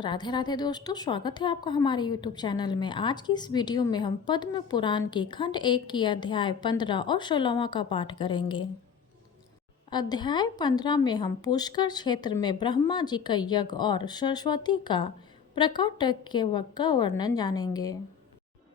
राधे राधे दोस्तों, स्वागत है आपका हमारे YouTube चैनल में। आज की इस वीडियो में हम पद्म पुराण की खंड 1 की अध्याय 15 और 16वां का पाठ करेंगे। अध्याय 15 में हम पुष्कर क्षेत्र में ब्रह्मा जी का यज्ञ और सरस्वती का प्रकट के वक्त का वर्णन जानेंगे।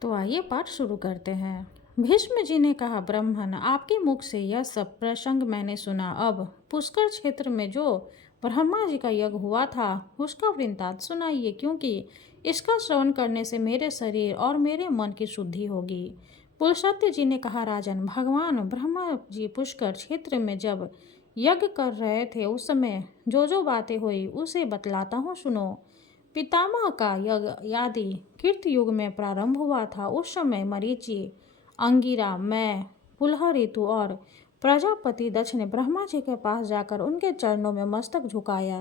तो आइए पाठ शुरू करते हैं। भीष्म जी ने कहा, ब्राह्मण, आपके मुख से यह सब प्रसंग मैंने सुना। अब पुष्कर क्षेत्र में जो ब्रह्मा जी का यज्ञ हुआ था उसका वृत्तांत सुनाइए, क्योंकि इसका श्रवण करने से मेरे शरीर और मेरे मन की शुद्धि होगी। पुलस्त्य जी ने कहा, राजन, भगवान ब्रह्मा जी पुष्कर क्षेत्र में जब यज्ञ कर रहे थे उस समय जो बातें हुई उसे बतलाता हूँ, सुनो। पितामह का यज्ञ आदि कीर्ति युग में प्रारंभ हुआ था। उस समय मरीचि, अंगिरा, मैं, पुलहरितु और प्रजापति दक्ष ने ब्रह्मा जी के पास जाकर उनके चरणों में मस्तक झुकाया।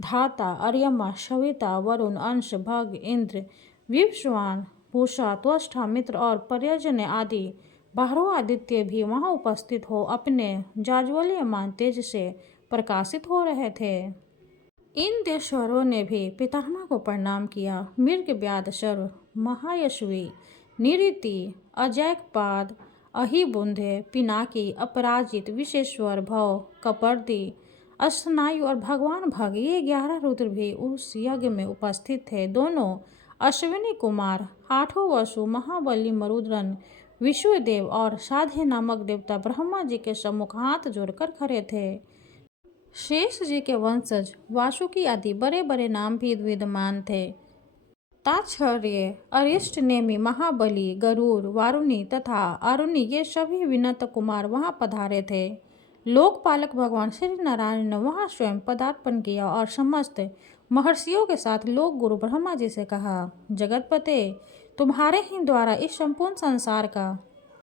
धाता, अर्यमा, सविता, वरुण, अंश, भग, इंद्र, विश्वान, पूषा, त्वष्टा, मित्र और पर्यजन आदि 12 आदित्य भी वहां उपस्थित हो अपने जाज्वल्यमान तेज से प्रकाशित हो रहे थे। इन देशवरों ने भी पितामह को प्रणाम किया। मृग, व्याध, सर्व, महायशवी, निरिति, अजैकपाद, अहिबुंधे, पिनाकी, अपराजित, विशेश्वर, भव, कपर्दी, अस्नायु और भगवान भग, ये 11 रुद्र भी उस यज्ञ में उपस्थित थे। दोनों अश्विनी कुमार, 8 वसु, महाबली, मरुद्रन, विश्वदेव और साधे नामक देवता ब्रह्मा जी के सम्मुख हाथ जोड़कर खड़े थे। शेष जी के वंशज वासुकी आदि बड़े बड़े नाम भी विद्यमान थे। ताच्छर्य, अरिष्ट नेमि, महाबली, गरुड़, वारुणी तथा अरुणी, ये सभी विनत कुमार वहां पधारे थे। लोकपालक भगवान श्री नारायण ने वहां स्वयं पदार्पण किया और समस्त महर्षियों के साथ लोक गुरु ब्रह्मा जी से कहा, जगतपते, तुम्हारे ही द्वारा इस संपूर्ण संसार का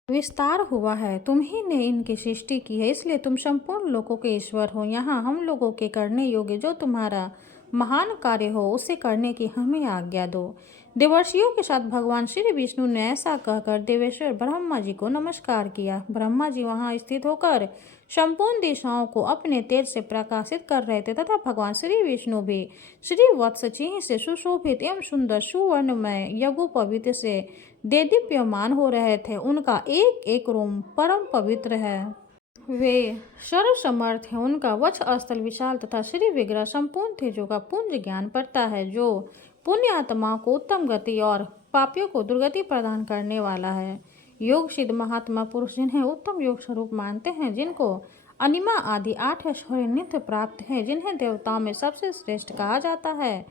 विस्तार हुआ है। तुम ही ने इनकी सृष्टि की है, इसलिए तुम संपूर्ण लोकों के ईश्वर हो। यहाँ हम लोगों के करने योग्य जो तुम्हारा महान कार्य हो उसे करने की हमें आज्ञा दो। देवर्षियों के साथ भगवान श्री विष्णु ने ऐसा कहकर देवेश्वर ब्रह्मा जी को नमस्कार किया। ब्रह्मा जी वहां स्थित होकर संपूर्ण दिशाओं को अपने तेज से प्रकाशित कर रहे थे तथा भगवान श्री विष्णु भी श्री वत्स चिन्ह से सुशोभित एवं सुंदर सुवर्णमय यज्ञोपवीत से देदीप्यमान हो रहे थे। उनका एक एक रोम परम पवित्र है। वे सर्वसमर्थ हैं। उनका वक्ष स्थल विशाल तथा श्री विग्रह संपूर्ण तेजों का पुंज ज्ञान पड़ता है, जो पुण्य आत्माओं को उत्तम गति और पापियों को दुर्गति प्रदान करने वाला है। योग सिद्ध महात्मा पुरुष जिन्हें उत्तम योग स्वरूप मानते हैं, जिनको अनिमा आदि 8 ऐश्वर्य नित्य प्राप्त है, जिन्हें देवताओं में सबसे श्रेष्ठ कहा जाता है,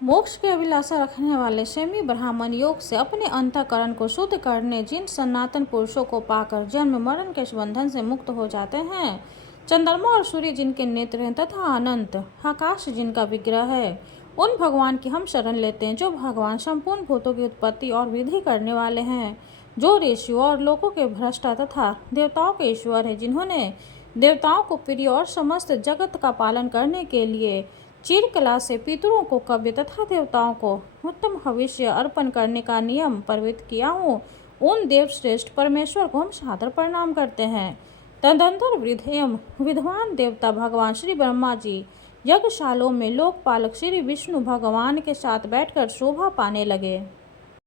मोक्ष की अभिलाषा रखने वाले सेमी ब्राह्मण, योग से अपने अंतःकरण को शुद्ध करने जिन सनातन पुरुषों को पाकर जन्म मरण के बंधन से मुक्त हो जाते हैं, चंद्रमा और सूर्य जिनके नेत्र हैं तथा अनंत आकाश जिनका विग्रह है, उन भगवान की हम शरण लेते हैं, जो भगवान संपूर्ण भूतों की उत्पत्ति और विधि करने वाले हैं, जो ऋषियों और लोगों के भ्रष्टा तथा देवताओं के ईश्वर है, जिन्होंने देवताओं को प्रिय और समस्त जगत का पालन करने के लिए चिरकला से पितरों को कव्य तथा देवताओं को उत्तम भविष्य अर्पण करने का नियम प्रवृत्त किया हूँ, उन देवश्रेष्ठ परमेश्वर को हम सादर प्रणाम करते हैं। तदंतर वृद्ध एवं विद्वान देवता भगवान श्री ब्रह्मा जी यज्ञशालों में लोकपालक श्री विष्णु भगवान के साथ बैठकर शोभा पाने लगे।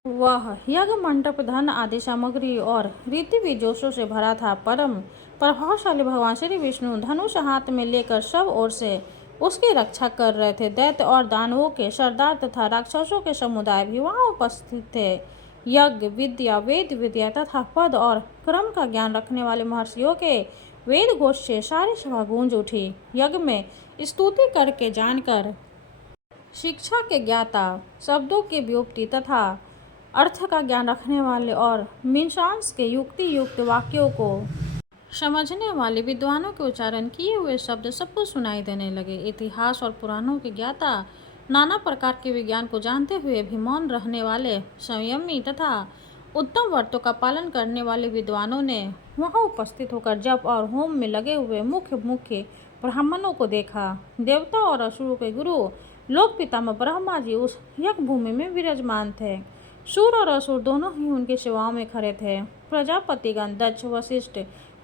वह यज्ञ मंडप धन आदि सामग्री और रीति विजोशों से भरा था। परम प्रभावशाली भगवान श्री विष्णु धनुष हाथ में लेकर सब ओर से उसकी रक्षा कर रहे थे। दैत्य और दानवों के सरदार तथा राक्षसों के समुदाय भी वहां उपस्थित थे। यज्ञ विद्या, वेद विद्या तथा पद और क्रम का ज्ञान रखने वाले महर्षियों के वेद घोष से सारी सभा गूंज उठी। यज्ञ में स्तुति करके जानकर शिक्षा के ज्ञाता, शब्दों की व्युत्पत्ति तथा अर्थ का ज्ञान रखने वाले और मीमांस के युक्ति युक्त वाक्यों को समझने वाले विद्वानों के उच्चारण किए हुए शब्द सबको सुनाई देने लगे। इतिहास और पुराणों के ज्ञाता, नाना प्रकार के विज्ञान को जानते हुए भी मौन रहने वाले, संयमी तथा उत्तम व्रतों का पालन करने वाले विद्वानों ने वहां उपस्थित होकर जप और होम में लगे हुए मुख्य मुख्य ब्राह्मणों को देखा। देवता और असुरों के गुरु लोक पितामह ब्रह्मा जी उस यज्ञ भूमि में विराजमान थे। सूर और असुर दोनों ही उनकी सेवाओं में खड़े थे। प्रजापतिगण दक्ष, वशिष्ठ,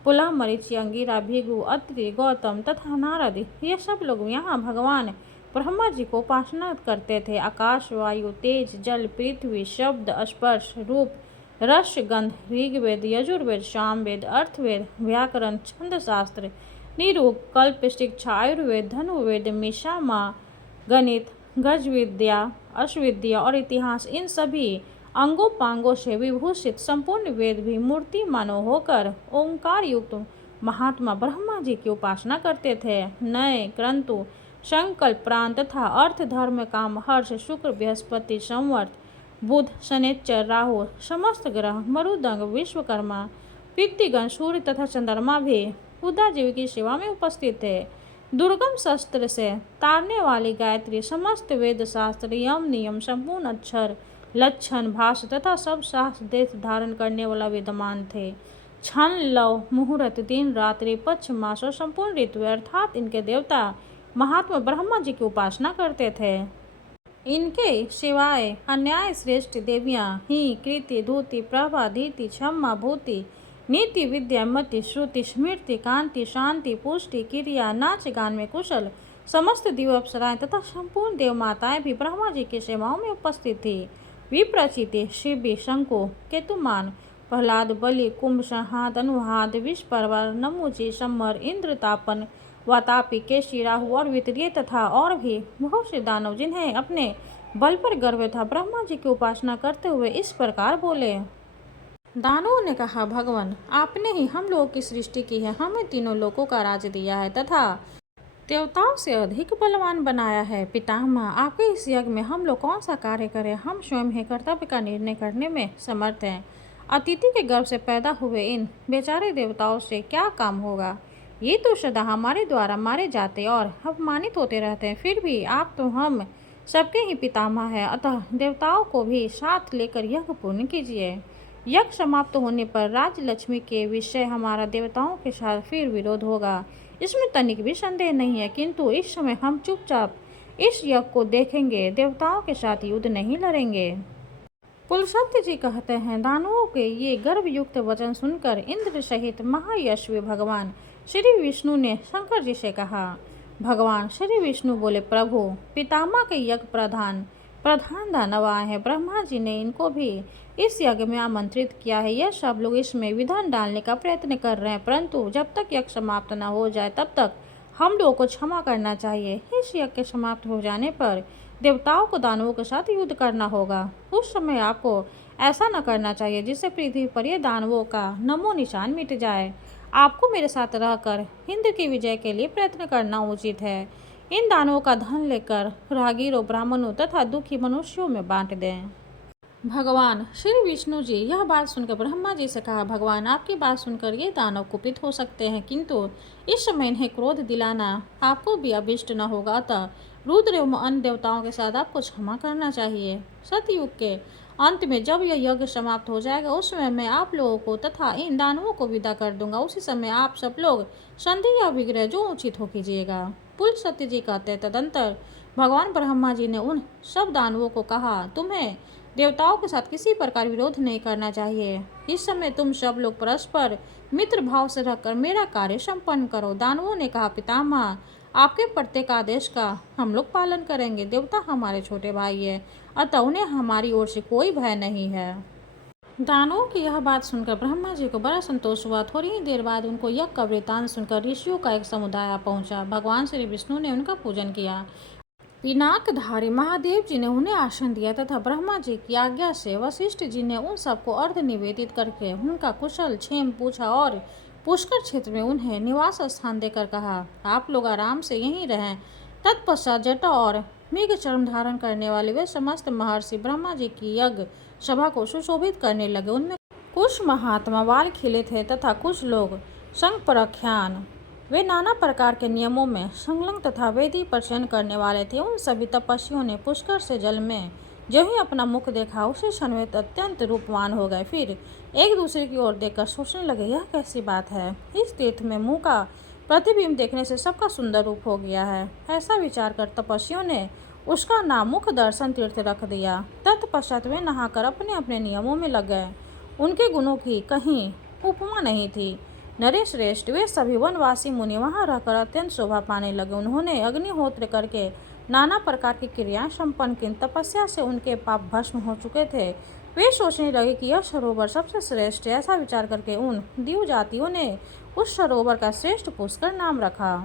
पुलह, मरीचि, अंगिरा, भृगु, अत्रि, गौतम तथा नारद, ये सब लोग यहाँ भगवान ब्रह्मा जी को उपासना करते थे। आकाश, वायु, तेज, जल, पृथ्वी, शब्द, स्पर्श, रूप, रस, गंध, ऋग्वेद, यजुर्वेद, सामवेद, अर्थवेद, व्याकरण, छंद शास्त्र, निरूप, कल्प, शिक्षा, आयुर्वेद, धनुर्वेद, मिशामा, गणित, गज विद्या, अश्वविद्या और इतिहास, इन सभी अंगों पांगों से विभूषित संपूर्ण वेद भी मूर्ति मानो होकर ओंकार युक्त महात्मा ब्रह्मा जी की उपासना करते थे। नए क्रंतु संकल्प, प्राण तथा अर्थ, धर्म, काम, हर्ष, शुक्र, बृहस्पति, संवर्त, बुध, शनिचर, राहु, समस्त ग्रह, मरुदंग, विश्वकर्मा, पितृगण, सूर्य तथा चंद्रमा भी बुद्धाजीव की सेवा में उपस्थित थे। दुर्गम शस्त्र से तारने वाली गायत्री, समस्त वेद शास्त्र, यम नियम, संपूर्ण अक्षर, लक्षण, भाष तथा सब शास्त्र देश धारण करने वाला विद्यमान थे। क्षण, लव, मुहूर्त, दिन, रात्रि, पक्ष, मास और संपूर्ण ऋतु अर्थात इनके देवता महात्मा ब्रह्मा जी की उपासना करते थे। इनके सिवाय अन्याय श्रेष्ठ देवियां ही कृति, धूति, प्रभा, धीति, क्षमा, भूति, नीति, विद्या, मति, श्रुति, स्मृति, कांति, शांति, पुष्टि, क्रिया, नाच गान में कुशल समस्त दिव्य अप्सराएं तथा संपूर्ण देव माताएं भी ब्रह्मा जी की सेवाओं में उपस्थित थी। विप्रचिति, शिवी, शंकु, केतुमान, प्रहलाद, बलि, कुंभ, संहाद, अनुहाद, विश्वपर्वा, नमुची, सम्मर, इंद्र, तापन, वातापी, केशी, राहु और वितरीय तथा और भी बहुत से दानव जिन्हें अपने बल पर गर्व था, ब्रह्मा जी की उपासना करते हुए इस प्रकार बोले। दानवों ने कहा, भगवान आपने ही हम लोगों की सृष्टि की है, हमें तीनों लोकों का राज दिया है तथा देवताओं से अधिक बलवान बनाया है। पितामह, आपके इस यज्ञ में हम लोग कौन सा कार्य करें? हम स्वयं ही कर्तव्य का निर्णय करने में समर्थ हैं। अतिथि के गर्भ से पैदा हुए इन बेचारे देवताओं से क्या काम होगा? ये तो सदा हमारे द्वारा मारे जाते और अपमानित होते रहते हैं। फिर भी आप तो हम सबके ही पितामह हैं, अतः देवताओं को भी साथ लेकर यज्ञ पूर्ण कीजिए। यज्ञ समाप्त होने पर राजलक्ष्मी के विषय हमारा देवताओं के साथ फिर विरोध होगा, इसमें तनिक भी संदेह नहीं है, किंतु इस समय हम चुपचाप इस यज्ञ को देखेंगे, देवताओं के साथ युद्ध नहीं लड़ेंगे। पुलस्त्य जी कहते हैं, दानवों के ये गर्भयुक्त वचन सुनकर इंद्र सहित महायशस्वी भगवान श्री विष्णु ने शंकर जी से कहा। भगवान श्री विष्णु बोले, प्रभु पितामह के यज्ञ प्रधान दानव आए हैं, ब्रह्मा जी ने इनको भी इस यज्ञ में आमंत्रित किया है। यह सब लोग इसमें विधान डालने का प्रयत्न कर रहे हैं, परंतु जब तक यज्ञ समाप्त न हो जाए तब तक हम लोगों को क्षमा करना चाहिए। इस यज्ञ के समाप्त हो जाने पर देवताओं को दानवों के साथ युद्ध करना होगा। उस समय आपको ऐसा न करना चाहिए जिससे पृथ्वी पर ये दानवों का नमो निशान मिट जाए। आपको मेरे साथ रहकर इंद्र की विजय के लिए प्रयत्न करना उचित है। इन दानवों का धन लेकर राहगीरों, ब्राह्मणों तथा दुखी मनुष्यों में बांट दें। भगवान श्री विष्णु जी यह बात सुनकर ब्रह्मा जी से कहा, भगवान आपकी बात सुनकर ये दानव कुपित हो सकते हैं, किंतु इस समय इन्हें क्रोध दिलाना आपको भी अभिष्ट न होगा, अतः रुद्र एवं अन्य देवताओं के साथ आपको क्षमा करना चाहिए। सतयुग के अंत में जब यह यज्ञ समाप्त हो जाएगा, उस समय मैं आप लोगों को तथा इन दानवों को विदा कर दूंगा। उसी समय आप सब लोग संधि या विग्रह जो उचित हो कीजिएगा। पुलस्त्य जी कहते, तदंतर भगवान ब्रह्मा जी ने उन सब दानवों को कहा, तुम्हें देवताओं के साथ किसी प्रकार विरोध नहीं करना चाहिए। इस समय तुम सब लोग परस्पर मित्र भाव से रहकर मेरा कार्य संपन्न करो। दानवों ने कहा, पितामह आपके प्रत्येक आदेश का हम लोग पालन करेंगे। देवता हमारे छोटे भाई है, अतः उन्हें हमारी ओर से कोई भय नहीं है। दानवों की यह बात सुनकर ब्रह्मा जी को बड़ा संतोष हुआ। थोड़ी ही देर बाद उनको यज्ञ का वृतांत सुनकर ऋषियों का एक समुदाय आ पहुंचा। भगवान श्री विष्णु ने उनका पूजन किया। पिनाकधारी महादेव जी ने उन्हें आसन दिया तथा ब्रह्मा जी की आज्ञा से वशिष्ठ जी ने उन सबको अर्घ निवेदित करके उनका कुशल क्षेम पूछा और पुष्कर क्षेत्र में उन्हें निवास स्थान देकर कहा, आप लोग आराम से यहीं रहें। तत्पश्चात जटा और मृग चर्म धारण करने वाले वे समस्त महर्षि ब्रह्मा जी की यज्ञ सभा को सुशोभित करने लगे। उनमें कुछ महात्मा बाल खिले थे तथा कुछ लोग संग प्रख्यान, वे नाना प्रकार के नियमों में संलग्न तथा वेदी पर शयन करने वाले थे। उन सभी तपस्वियों ने पुष्कर से जल में जो ही अपना मुख देखा, उसी क्षण वे अत्यंत रूपवान हो गए। फिर एक दूसरे की ओर देखकर सोचने लगे, यह कैसी बात है, इस तीर्थ में मुँह का प्रतिबिंब देखने से सबका सुंदर रूप हो गया है। ऐसा विचार कर तपस्वियों ने उसका नाम मुख दर्शन तीर्थ रख दिया। तत्पश्चात वे नहाकर अपने अपने नियमों में लग गए। उनके गुणों की कहीं उपमा नहीं थी। नरेश्रेष्ठ वे सभी वनवासी मुनि वहां रहकर अत्यंत शोभा पाने लगे। उन्होंने अग्निहोत्र करके नाना प्रकार की क्रियाएं संपन्न की। तपस्या से उनके पाप भस्म हो चुके थे। वे सोचने लगे कि यह सरोवर सबसे श्रेष्ठ है। ऐसा विचार करके उन दीव जातियों ने उस सरोवर का श्रेष्ठ पुष्कर नाम रखा।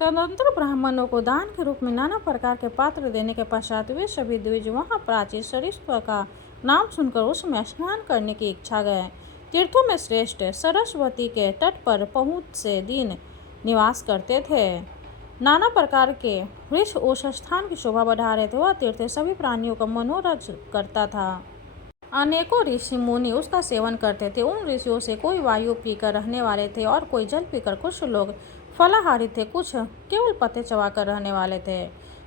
तदनंतर ब्राह्मणों को दान के रूप में नाना प्रकार के पात्र देने के पश्चात वे सभी द्विज वहां प्राचीन सरिस्व का नाम सुनकर उसमें स्नान करने की इच्छा गए। तीर्थों में श्रेष्ठ सरस्वती के तट पर बहुत से दिन निवास करते थे। नाना प्रकार के वृक्ष उस स्थान की शोभा बढ़ा रहे थे। वह तीर्थ सभी प्राणियों का मनोरंजन करता था। अनेकों ऋषि मुनि उसका सेवन करते थे। उन ऋषियों से कोई वायु पीकर रहने वाले थे और कोई जल पीकर। कुछ लोग फलाहारी थे, कुछ केवल पत्ते चबाकर रहने वाले थे।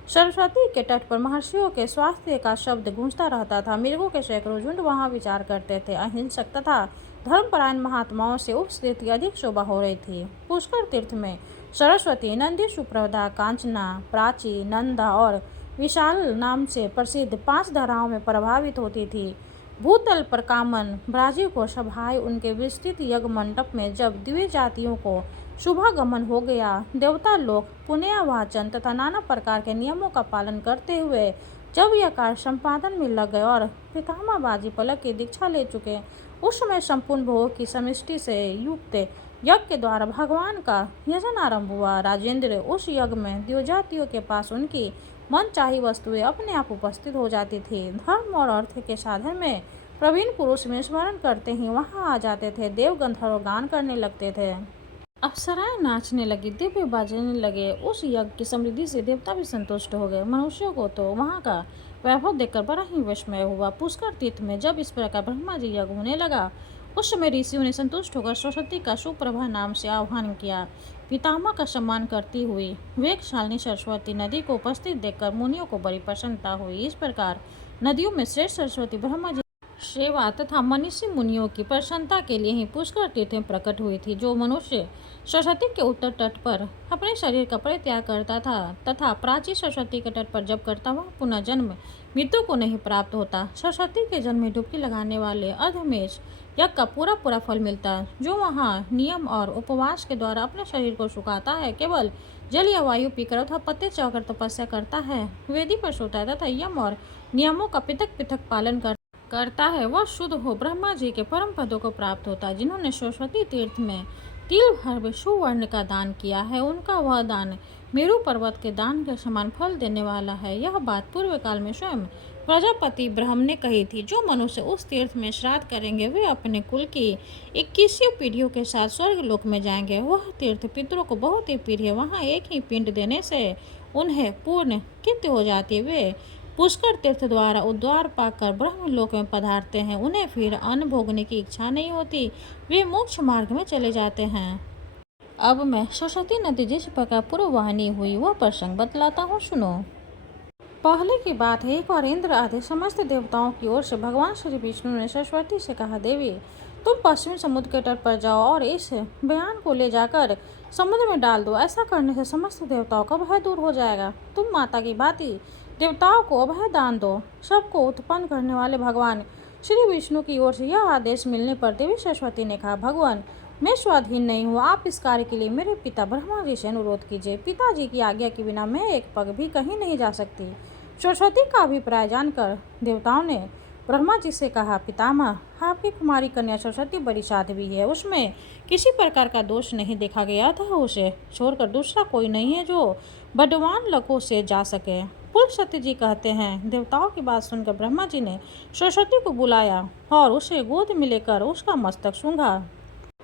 सरस्वती के तट पर महर्षियों के स्वास्थ्य का शब्द गूंजता रहता था। मृगों के सैकड़ों झुंड वहां विचार करते थे। अहिंसक तथा धर्मपरायण महात्माओं से उस तीर्थ की अधिक शोभा हो रही थी। पुष्कर तीर्थ में सरस्वती, नंदी, सुप्रभा, कांचना, प्राची, नंदा और विशाल नाम से प्रसिद्ध 5 धाराओं में प्रभावित होती थी। भूतल पर कामन ब्राजी को सभाएं उनके विस्तृत यज्ञ मंडप में जब द्वि जातियों को शुभागमन हो गया, देवता लोग पुण्यवाचन तथा नाना प्रकार के नियमों का पालन करते हुए जब यह कार्य संपादन में लग गए और पितामह बाजी पलक की दीक्षा ले चुके, उस समय संपूर्ण भोग की समष्टि से युक्त यज्ञ के द्वारा भगवान का यजन आरंभ हुआ। राजेंद्र, उस यज्ञ में द्विजातियों के पास उनकी मन चाही वस्तुएं अपने आप उपस्थित हो जाती थी। धर्म और अर्थ के साधन में प्रवीण पुरुष में स्मरण करते ही वहां आ जाते थे। देव गंधर्व गान करने लगते थे, अप्सराएं नाचने लगी, दिव्य बाजने लगे। उस यज्ञ की समृद्धि से देवता भी संतुष्ट हो गए। मनुष्यों को तो वहां का वैभव देखकर बड़ा ही विस्मय हुआ। पुष्कर तीर्थ में जब इस प्रकार ब्रह्मा जी यज्ञ होने लगा, उस समय ऋषियों ने संतुष्ट होकर सरस्वती का सुप्रभा नाम से आह्वान किया। पितामह का सम्मान करती हुई वेगशालिनी सरस्वती नदी को उपस्थित देखकर मुनियों को बड़ी प्रसन्नता हुई। इस प्रकार नदियों में श्रेष्ठ सरस्वती ब्रह्मा जी सेवा तथा मनीषी मुनियों की प्रसन्नता के लिए ही पुष्कर तीर्थ में प्रकट हुई थी। जो मनुष्य सरस्वती के उत्तर तट पर अपने शरीर का परित्याग करता था तथा प्राची सरस्वती के तट पर जब करता, वह पुनः जन्म मृत्यु को नहीं प्राप्त होता। सरस्वती के जन्म में डुबकी लगाने वाले अधमेश यज्ञ का पूरा फल मिलता। जो वहाँ नियम और उपवास के द्वारा अपने शरीर को सुखाता है, केवल जल या वायु पीकर अथवा पत्ते चढ़कर तपस्या करता है, वेदी पर सोता है तथा यम और नियमों का पृथक पालन करता है, वह शुद्ध हो ब्रह्मा जी के परम पदों को प्राप्त होता है। जिन्होंने सरस्वती तीर्थ में तिल भर सुवर्ण का दान किया है, उनका वह दान मेरु पर्वत के दान के समान फल देने वाला है। यह बात पूर्व काल में स्वयं प्रजापति ब्रह्म ने कही थी। जो मनुष्य उस तीर्थ में श्राद्ध करेंगे, वे अपने कुल की 21 पीढ़ियों के साथ स्वर्ग लोक में जाएंगे। वह तीर्थ पितरों को बहुत ही प्रिय है। वहाँ एक ही पिंड देने से उन्हें पूर्ण कृत्य हो जाती है। वे पुष्कर तीर्थ द्वारा उद्धार पाकर ब्रह्मलोक में पधारते हैं। उन्हें फिर अन्न भोगने की इच्छा नहीं होती। वे मोक्ष मार्ग में चले जाते हैं। अब मैं सरस्वती नदी जिस प्रकार पूर्ववाहिनी हुई वह प्रसंग बतलाता हूँ, सुनो। पहले की बात है, एक बार इंद्र आदि समस्त देवताओं की ओर से भगवान श्री विष्णु ने सरस्वती से कहा, देवी तुम पश्चिमी समुद्र के तट पर जाओ और इस बयान को ले जाकर समुद्र में डाल दो। ऐसा करने से समस्त देवताओं का भय दूर हो जाएगा। तुम माता की भांति देवताओं को अभय दान दो। सबको उत्पन्न करने वाले भगवान श्री विष्णु की ओर से यह आदेश मिलने पर देवी सरस्वती ने कहा, भगवान मैं स्वाधीन नहीं हूँ। आप इस कार्य के लिए मेरे पिता ब्रह्मा जी से अनुरोध कीजिए। पिताजी की आज्ञा के बिना मैं एक पग भी कहीं नहीं जा सकती। सरस्वती का अभिप्राय जानकर देवताओं ने ब्रह्मा जी से कहा, पितामह आपकी कुमारी कन्या सरस्वती बड़ी साध्वी है, उसमें किसी प्रकार का दोष नहीं देखा गया था। उसे छोड़कर दूसरा कोई नहीं है जो बड़वान लोकों से जा सके। पुलस्त्य जी कहते हैं, देवताओं की बात सुनकर ब्रह्मा जी ने सरस्वती को बुलाया और उसे गोद में लेकर उसका मस्तक सूंघा।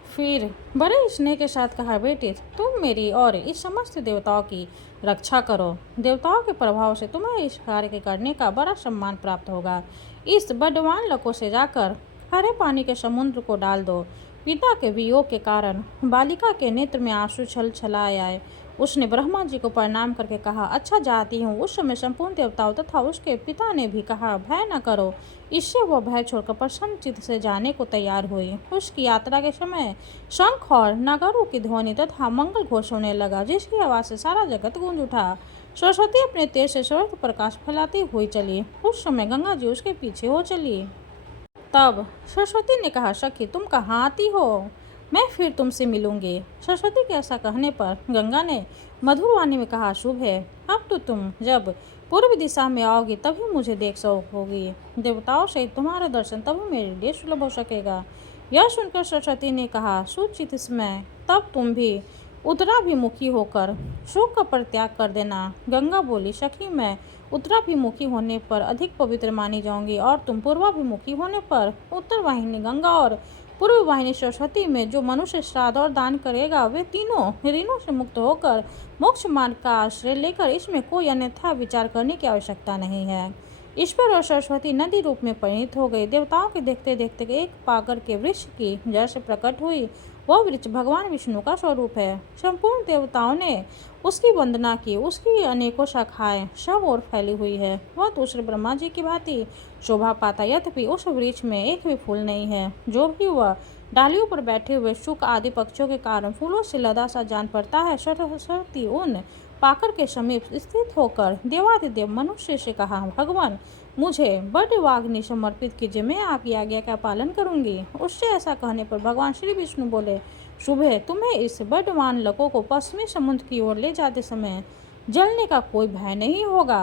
फिर बड़े स्नेह के साथ कहा, बेटी तुम मेरी और इस समस्त देवताओं की रक्षा करो। देवताओं के प्रभाव से तुम्हें इस कार्य के करने का बड़ा सम्मान प्राप्त होगा। इस बड़वान लोकों से जाकर हरे पानी के समुद्र को डाल दो। पिता के वियोग के कारण बालिका के नेत्र में आंसू छलछलाए आए। उसने ब्रह्मा जी को प्रणाम करके कहा, अच्छा जाती हूँ। उस समय संपूर्ण देवताओं तथा उसके पिता ने भी कहा, भय न करो। इससे वह भय छोड़कर प्रसन्न चित्त से जाने को तैयार हुई। उसकी यात्रा के समय शंख और नगारों की ध्वनि तथा मंगल घोष होने लगा, जिसकी आवाज से सारा जगत गूंज उठा। सरस्वती अपने तेज से स्वर्ग प्रकाश फैलाती हुई चली। उस समय गंगा जी उसके पीछे हो चली। तब सरस्वती ने कहा, सखी तुम कहाँ आती हो? मैं फिर तुमसे मिलूंगी। सरस्वती के ऐसा कहने पर गंगा ने मधुर वाणी में कहा, शुभ है। अब तो तुम जब पूर्व दिशा में आओगी तभी मुझे देख सकोगी। देवताओं सहित तुम्हारा दर्शन तभी मेरे लिए सुलभ हो सकेगा। यह सुनकर सरस्वती ने कहा, सुचित समय तब तुम भी उत्तराभिमुखी होकर शोक का परित्याग कर देना। गंगा बोली, सखी मैं उत्तराभिमुखी होने पर अधिक पवित्र मानी जाऊंगी और तुम पूर्वाभिमुखी होने पर उत्तर वाहिनी गंगा और पूर्व वाहिनी सरस्वती में जो मनुष्य श्राद्ध और दान करेगा वे तीनों ऋणों से मुक्त होकर मोक्ष मार्ग का आश्रय लेकर इसमें कोई अन्यथा विचार करने की आवश्यकता नहीं है। ईश्वर और सरस्वती नदी रूप में परिणित हो गई। देवताओं के देखते देखते एक पाकर के वृक्ष की जड़ से प्रकट हुई। वह वृक्ष भगवान विष्णु का स्वरूप है। संपूर्ण देवताओं ने उसकी वंदना की। उसकी अनेकों शाखाएं सब ओर फैली हुई है। वह दूसरे ब्रह्मा जी की भांति शोभा पाता, यद्यपि उस वृक्ष में एक भी फूल नहीं है। जो भी वह डालियों पर बैठे हुए शुक आदि पक्षियों के कारण फूलों से लदा सा जान पड़ता है। सरस्वती उन पाकर के समीप स्थित होकर देवादिदेव मनुष्य से कहा, भगवान मुझे बड़वाग्नि समर्पित कीजिए, मैं आपकी आज्ञा का पालन करूंगी। उससे ऐसा कहने पर भगवान श्री विष्णु बोले, शुभ है, तुम्हें इस बड़वान लको को पश्चिमी समुद्र की ओर ले जाते समय जलने का कोई भय नहीं होगा।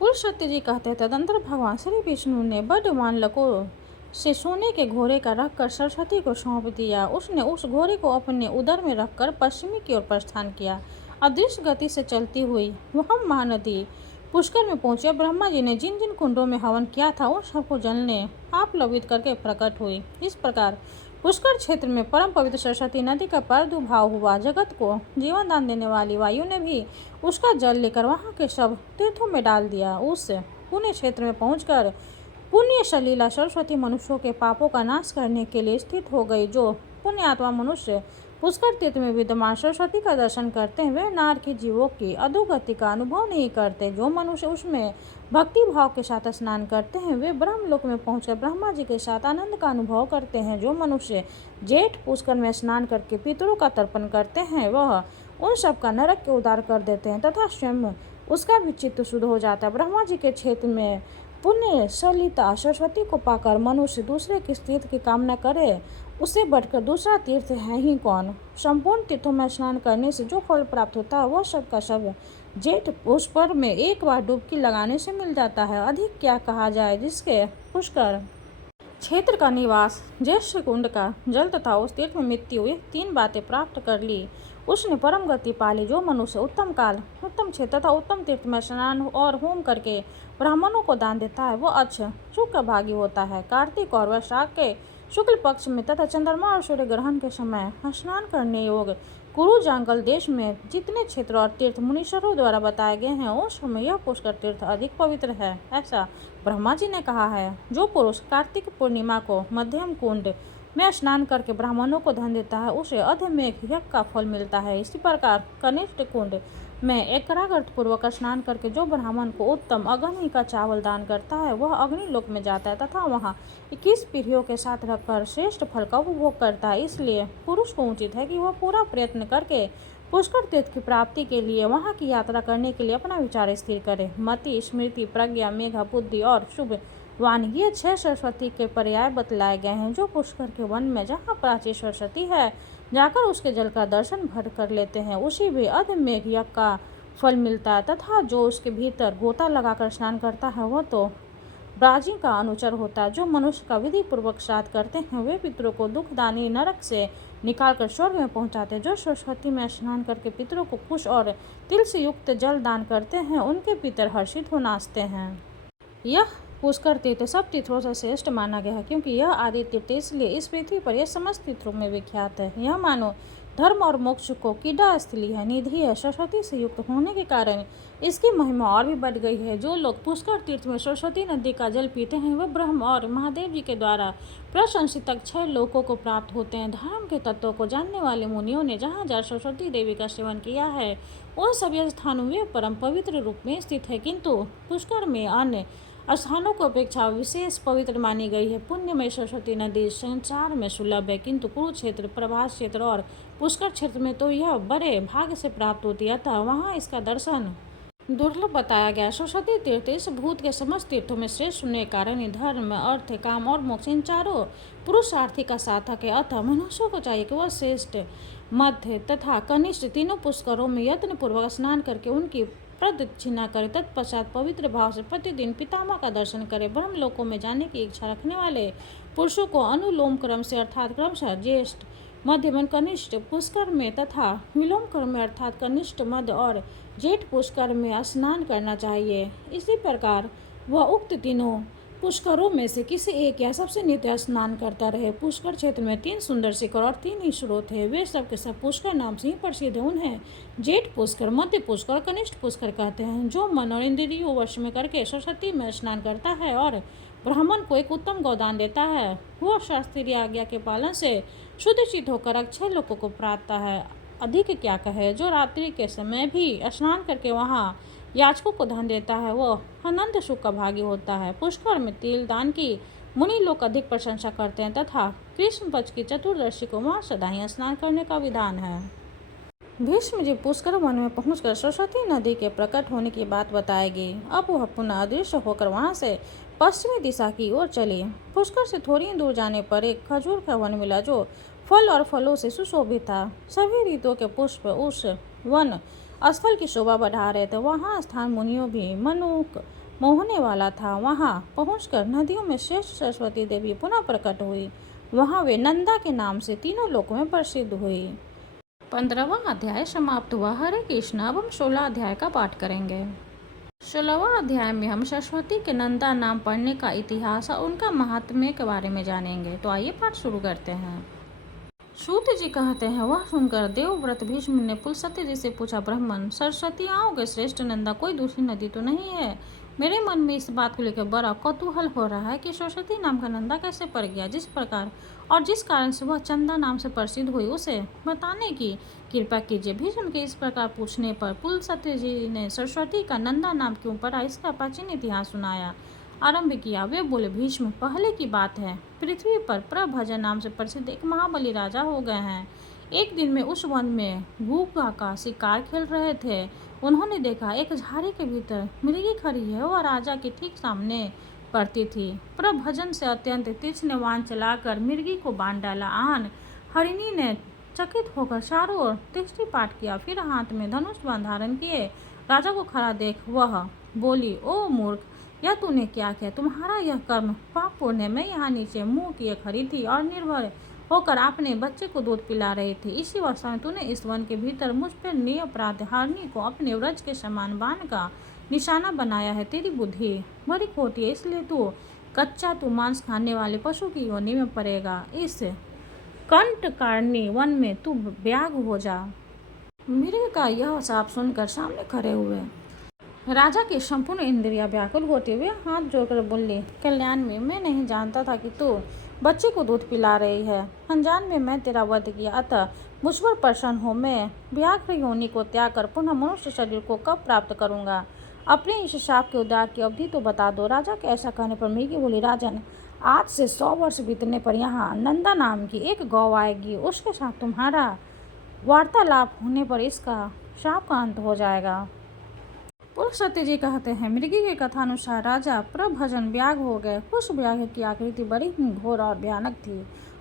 पुरुषोत्तम जी कहते, तदंतर भगवान श्री विष्णु ने बड़वान लको से सोने के घोड़े का रखकर सरस्वती को सौंप दिया। उसने उस घोड़े को अपने उदर में रखकर पश्चिमी की ओर प्रस्थान किया। अदृश्य गति से चलती हुई वह महानदी पुष्कर में पहुंची। ब्रह्मा जी ने जिन जिन कुंडों में हवन किया था उन सबको जलने आप लवित करके प्रकट हुई। इस प्रकार पुष्कर क्षेत्र में परम पवित्र सरस्वती नदी का प्रादुर्भाव हुआ। जगत को जीवन दान देने वाली वायु ने भी उसका जल लेकर वहां के सब तीर्थों में डाल दिया। उस पुण्य क्षेत्र में पहुंचकर पुण्य सलीला सरस्वती मनुष्यों के पापों का नाश करने के लिए स्थित हो गई। जो पुण्यात्मा मनुष्य पुष्कर तीर्थ में विद्यमान सरस्वती का दर्शन करते हैं वे नार के जीवों की अधोगति का अनुभव नहीं करते। जो मनुष्य उसमें भक्ति भाव के साथ स्नान करते हैं वे ब्रह्मलोक में पहुंचकर ब्रह्मा जी के साथ आनंद का अनुभव करते हैं। जो मनुष्य जेठ पुष्कर में स्नान करके पितरों का तर्पण करते हैं वह उन सब का नरक के उद्धार कर देते हैं तथा स्वयं उसका भी चित्त शुद्ध हो जाता है। ब्रह्मा जी के क्षेत्र में पुण्य सलिता सरस्वती को पाकर मनुष्य दूसरे किस तीर्थ की कामना करे, उससे बढ़कर दूसरा तीर्थ है ही कौन। संपूर्ण तीर्थों में स्नान करने से जो फल प्राप्त होता है वह सब का सब जेठ पुष्कर में एक बार डुबकी लगाने से मिल जाता है। अधिक क्या कहा जाए। जिसके पुष्कर क्षेत्र का निवास, ज्येष्ठ कुंड का जल तथा उस तीर्थ में मृत्यु हुई, तीन बातें प्राप्त कर ली उसने परम गति पाली। जो मनुष्य उत्तम काल, उत्तम क्षेत्र तथा उत्तम तीर्थ में स्नान और होम करके ब्राह्मणों को दान देता है वो अच्छा सुख का भागी होता है। कार्तिक और वैशाख के शुक्ल पक्ष में तथा चंद्रमा और सूर्य ग्रहण के समय स्नान करने योग्य कुरु जांगल देश में जितने क्षेत्र और तीर्थ मुनीश्वरों द्वारा बताए गए हैं उस समय यह पुष्कर तीर्थ अधिक पवित्र है, ऐसा ब्रह्मा जी ने कहा है। जो पुरुष कार्तिक पूर्णिमा को मध्यम कुंड में स्नान करके ब्राह्मणों को धन देता है उसे अधमेघ यज्ञ का फल मिलता है। इसी प्रकार कनिष्ठ कुंड में एकाग्रत पूर्वक स्नान करके जो ब्राह्मण को उत्तम अग्नि का चावल दान करता है वह अग्नि लोक में जाता है तथा वहाँ 21 पीढ़ियों के साथ रखकर श्रेष्ठ फल का उपभोग करता है। इसलिए पुरुष को उचित है कि वह पूरा प्रयत्न करके पुष्कर तीर्थ की प्राप्ति के लिए वहाँ की यात्रा करने के लिए अपना विचार स्थिर करे। मति, स्मृति, प्रज्ञा, मेधा, बुद्धि और शुभ वाणी ये 6 सरस्वती के पर्याय बतलाए गए हैं। जो पुष्कर के वन में जहाँ प्राची सरस्वती है जाकर उसके जल का दर्शन भर कर लेते हैं उसी भी अधमेघ यज्ञ का फल मिलता है तथा जो उसके भीतर गोता लगाकर स्नान करता है वह तो ब्राजी का अनुचर होता है। जो मनुष्य का विधि पूर्वक श्राद्ध करते हैं वे पितरों को दुखदानी नरक से निकालकर स्वर्ग में पहुंचाते हैं। जो सरस्वती में स्नान करके पितरों को कुश और तिल से युक्त जल दान करते हैं उनके पितर हर्षित हो नाचते हैं। यह पुष्कर तीर्थ सब तीर्थों से श्रेष्ठ माना गया है क्योंकि यह आदि तीर्थ इसलिए इस पृथ्वी पर यह समस्त तीर्थों में विख्यात है। यह मानो धर्म और मोक्ष को कीड़ा स्थली है, निधि है। सरस्वती से युक्त होने के कारण इसकी महिमा और भी बढ़ गई है। जो लोग पुष्कर तीर्थ में सरस्वती नदी का जल पीते हैं वह ब्रह्म और महादेव जी के द्वारा प्रशंसित 6 लोकों को प्राप्त होते हैं। धर्म के तत्वों को जानने वाले मुनियों ने जहाँ जहाँ सरस्वती देवी का सेवन किया है उन सभी स्थानों में परम पवित्र रूप में स्थित है, किंतु पुष्कर में अन्य स्थानों को अपेक्षा विशेष पवित्र मानी गई है। पुण्यमय सरस्वती नदी संसार में सुलभ है किंतु कुरुक्षेत्र, प्रभास क्षेत्र और पुष्कर क्षेत्र में तो यह बड़े भाग्य से प्राप्त होती है, अतः वहाँ इसका दर्शन दुर्लभ बताया गया। सरस्वती तीर्थ इस भूत के समस्त तीर्थों में श्रेष्ठ होने के कारण ही धर्म, अर्थ, काम और मोक्ष इन चारों पुरुषार्थी का साधक है। अतः मनुष्यों को चाहिए कि वह श्रेष्ठ, मध्य तथा कनिष्ठ तीनों पुष्करों में यत्न पूर्वक स्नान करके उनकी प्रदक्षिणा करे। तत्पश्चात पवित्र भाव से प्रतिदिन पितामह का दर्शन करे। ब्रह्म लोकों में जाने की इच्छा रखने वाले पुरुषों को अनुलोम क्रम से अर्थात क्रमशः ज्येष्ठ, मध्यम, कनिष्ठ पुष्कर में तथा विलोम क्रम में अर्थात कनिष्ठ, मध्य और जेठ पुष्कर में स्नान करना चाहिए। इसी प्रकार वह उक्त तीनों पुष्करों में से किसी एक या सबसे नित्य स्नान करता रहे। पुष्कर क्षेत्र में 3 सुंदर शिखर और 3 ही स्रोत है। वे सब के सब पुष्कर नाम से ही प्रसिद्ध है। उन्हें जेठ पुष्कर, मध्य पुष्कर, कनिष्ठ पुष्कर कहते हैं। जो मन और इंद्रियों वश में करके सरस्वती में स्नान करता है और ब्राह्मण को एक उत्तम गोदान देता है, वह शास्त्रीय आज्ञा के पालन से शुद्ध होकर अक्षय लोकों को प्राप्त है। अधिक क्या कहे, जो रात्रि के समय भी स्नान करके वहाँ याचकों को धन देता है, वह अनंत सुख का भागी होता है। पुष्कर में तिल दान की मुनि लोग अधिक प्रशंसा करते हैं तथा कृष्ण पक्ष की चतुर्दशी को वहाँ सदा ही स्नान करने का विधान है। भीष्म जी पुष्कर वन में पहुंचकर सरस्वती नदी के प्रकट होने की बात बताएगी। अब वह पुनः अदृश्य होकर वहां से पश्चिमी दिशा की ओर चली। पुष्कर से थोड़ी दूर जाने पर एक खजूर का वन मिला जो फल और फलों से सुशोभित था। सभी ऋतुओं के पुष्प उस वन स्थल की शोभा बढ़ा रहे थे। वहाँ स्थान मुनियों भी मनुक मोहने वाला था। वहाँ पहुंचकर नदियों में श्रेष्ठ सरस्वती देवी पुनः प्रकट हुई। वहाँ वे नंदा के नाम से तीनों लोकों में प्रसिद्ध हुई। 15वां अध्याय समाप्त हुआ। हरे कृष्ण। अब हम 16 अध्याय का पाठ करेंगे। 16वां अध्याय में हम सरस्वती के नंदा नाम पढ़ने का इतिहास और उनका महात्म्य के बारे में जानेंगे। तो आइए पाठ शुरू करते हैं। सूत जी कहते हैं, वह सुनकर देवव्रत भीष्म ने पुलस्त्य जी से पूछा, ब्राह्मण, सरस्वतियाओं के श्रेष्ठ नंदा कोई दूसरी नदी तो नहीं है? मेरे मन में इस बात को लेकर बड़ा कौतूहल हो रहा है कि सरस्वती नाम का नंदा कैसे पड़ गया। जिस प्रकार और जिस कारण से वह चंदा नाम से प्रसिद्ध हुई उसे बताने की कृपा कीजिए। भीष्म के इस प्रकार पूछने पर पुलस्त्य जी ने सरस्वती का नंदा नाम क्यों पड़ा इसका प्राचीन इतिहास सुनाया आरंभ किया। वे बोले, भीष्म, पहले की बात है, पृथ्वी पर प्रभजन नाम से प्रसिद्ध एक महाबली राजा हो गए हैं। एक दिन में उस वन में गूंगा का शिकार खेल रहे थे। उन्होंने देखा एक झाड़ी के भीतर मृगी खड़ी है। वह राजा के ठीक सामने पड़ती थी। प्रभजन से अत्यंत तीक्ष्ण बाण चलाकर मृगी को बांध डाला। आन हरिणी ने चकित होकर चारों ओर दृष्टिपात किया, फिर हाथ में धनुष बाण धारण किए राजा को खड़ा देख वह बोली, ओ मूर्ख, यह तूने क्या किया? तुम्हारा यह कर्म पापपूर्ण है। मैं यहाँ नीचे मुंह किए खड़ी थी और निर्भय होकर अपने बच्चे को दूध पिला रही थी। इसी अवस्था में तूने इस वन के भीतर मुझ पर निरपराध हरिणी को अपने व्रज के समान बाण का निशाना बनाया है। तेरी बुद्धि बड़ी खोटी है, इसलिए तू मांस खाने वाले पशु की योनि में पड़ेगा। इस कंटकारणी वन में तू व्याघ्र हो जा। मृग का यह शाप सुनकर सामने खड़े हुए राजा की संपूर्ण इंद्रियां व्याकुल होती हुए हाथ जोड़कर बोली, कल्याण में, मैं नहीं जानता था कि तू बच्चे को दूध पिला रही है। अनजान में मैं तेरा वध किया, अतः मुझ पर प्रसन्न हो। मैं व्याघ्र योनि को त्याग कर पुनः मनुष्य शरीर को कब प्राप्त करूंगा? अपने इस शाप के उद्धार की अवधि तो बता दो। राजा के ऐसा कहने पर मृगी बोली, राजन, आज से 100 वर्ष बीतने पर यहाँ नंदा नाम की एक गौ आएगी। उसके साथ तुम्हारा वार्तालाप होने पर इसका शाप का अंत हो जाएगा। पुलस्त्य जी कहते हैं, मृगी के कथानुसार राजा प्रभजन व्याघ्र हो गए। उस व्याघ्र की आकृति बड़ी ही घोर और भयानक थी।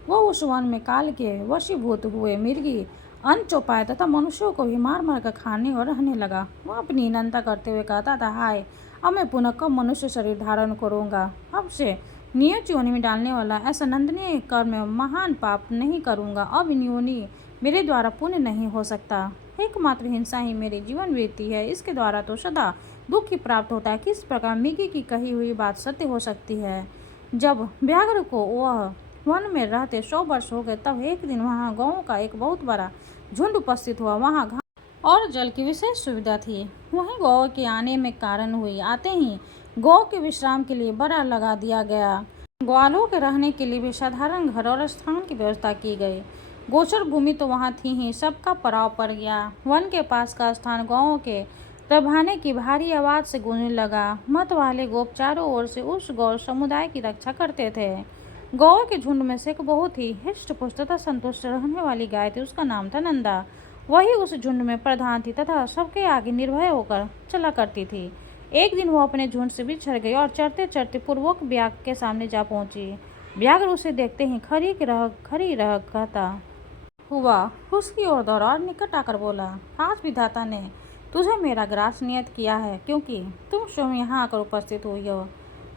वह उस वन में काल के वशीभूत हुए मृगी अन्न चौपाए तथा मनुष्यों को भी मार मार कर खाने और रहने लगा। वह अपनी निंदा करते हुए कहता था, हाय, अब मैं पुनः कब मनुष्य शरीर धारण करूंगा। अब से नियत योनि में डालने वाला ऐसा नंदनीय कर्म महान पाप नहीं करूंगा। अब योनि मेरे द्वारा पुण्य नहीं हो सकता। एकमात्र हिंसा ही मेरी जीवन वृत्ति है। इसके द्वारा तो सदा दुख ही प्राप्त होता है। किस प्रकार मृगी की कही हुई बात सत्य हो सकती है? जब व्याघ्र को वह वन में रहते 100 वर्ष हो गए, तब एक दिन वहाँ गौओं का एक बहुत बड़ा झुंड उपस्थित हुआ। वहाँ घास और जल की विशेष सुविधा थी। वहीं गौ के आने में कारण हुई। आते ही गौ के विश्राम के लिए बड़ा लगा दिया गया। ग्वालों के रहने के लिए भी साधारण घर और स्थान की व्यवस्था की गई। गोचर भूमि तो वहाँ थी ही, सबका पड़ाव पड़ गया। वन के पास का स्थान गौओं के रभाने की भारी आवाज से गूंजने लगा। मत वाले गोप चारों ओर से उस गौ समुदाय की रक्षा करते थे। गौओं के झुंड में से एक बहुत ही हृष्ट-पुष्ट तथा संतुष्ट रहने वाली गाय थी। उसका नाम था नंदा। वही उस झुंड में प्रधान थी तथा सबके आगे निर्भय होकर चला करती थी। एक दिन वो अपने झुंड से बिछड़ गई और चढ़ते चढ़ते पूर्वक व्याघ्र के सामने जा पहुंची। व्याघ्र उसे देखते ही खड़ी रह कहता हुआ उसकी ओर दौड़ा और निकट आकर बोला, आज विधाता ने तुझे मेरा ग्रास नियत किया है, क्योंकि तुम स्वयं यहाँ आकर उपस्थित हुई हो।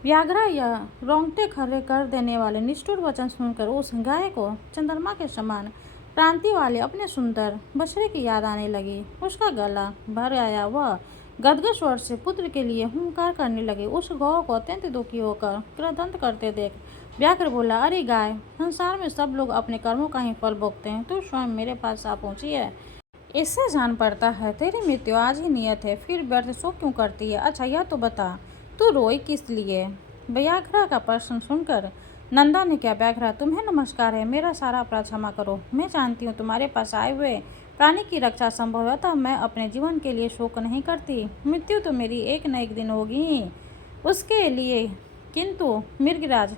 व्याघ्रा यह रोंगटे खड़े कर देने वाले निष्ठुर वचन सुनकर उस गाय को चंद्रमा के समान प्रांति वाले अपने सुंदर बछड़े की याद आने लगी। उसका गला भर आया। वह गदगद स्वर से पुत्र के लिए हुंकार करने लगे। उस गौ को अत्यंत दुखी होकर क्रदंत करते देख व्याघ्र बोला, अरे गाय, संसार में सब लोग अपने कर्मों का ही फल भोगते हैं, तू स्वयं मेरे पास आ पहुंची है। इससे जान पड़ता है तेरी मृत्यु आज ही नियत है, फिर व्यर्थ शोक क्यों करती है। अच्छा यह तो बता, तू रोई किस लिए। व्याघ्रा का प्रश्न सुनकर नंदा ने क्या, व्याघ्रा तुम्हें नमस्कार है, मेरा सारा अपराध क्षमा करो। मैं जानती हूँ तुम्हारे पास आए हुए प्राणी की रक्षा संभव है, अतः मैं अपने जीवन के लिए शोक नहीं करती। मृत्यु तो मेरी एक न एक दिन होगी ही, उसके लिए किंतु मृगराज,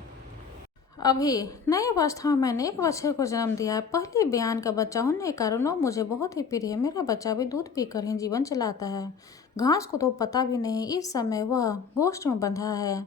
अभी नई अवस्था में मैंने एक बच्चे को जन्म दिया है। पहले बयान का बच्चा होने के कारण वो मुझे बहुत ही प्रिय है। मेरा बच्चा भी दूध पीकर ही जीवन चलाता है। घास को तो पता भी नहीं, इस समय वह गोश्त में बंधा है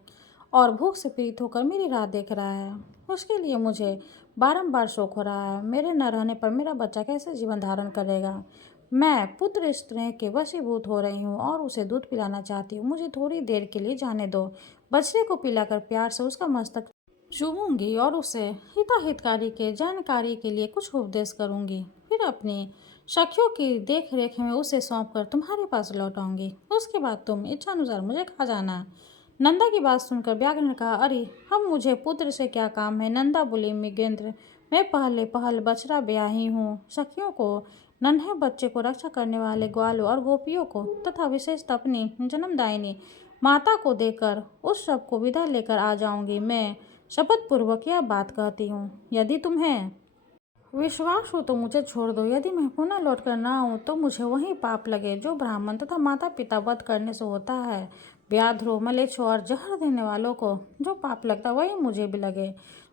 और भूख से पीड़ित होकर मेरी राह देख रहा है। उसके लिए मुझे बारंबार शोक हो रहा है। मेरे न रहने पर मेरा बच्चा कैसे जीवन धारण करेगा। मैं पुत्र स्नेह के वशीभूत हो रही हूँ और उसे दूध पिलाना चाहती हूँ। मुझे थोड़ी देर के लिए जाने दो। बछड़े को पिलाकर प्यार से उसका मस्तक चूमूंगी और उसे हितकारी के जानकारी के लिए कुछ उपदेश करूंगी। फिर अपनी सखियों की देख रेख में उसे सौंपकर तुम्हारे पास लौट आऊंगी। उसके बाद तुम इच्छानुसार मुझे खा जाना। नंदा की बात सुनकर व्याघ्र ने कहा, अरे हम मुझे पुत्र से क्या काम है। नंदा बोली, मृगेंद्र, मैं पहल बछड़ा ब्याही हूँ। सखियों को, नन्हे बच्चे को रक्षा करने वाले ग्वालों और गोपियों को तथा विशेषतः अपनी जन्मदायिनी माता को देकर उस सब को विदा लेकर आ जाऊंगी। मैं शपथ पूर्वक यह बात कहती हूँ। यदि तुम्हें विश्वास हो तो मुझे छोड़ दो। यदि मैं पुनः लौट कर ना आऊँ तो मुझे वही पाप लगे जो ब्राह्मण तथा माता पिता वध करने से होता है। व्याधों, मलेच्छों और जहर देने वालों को जो पाप लगता है वही मुझे भी लगे।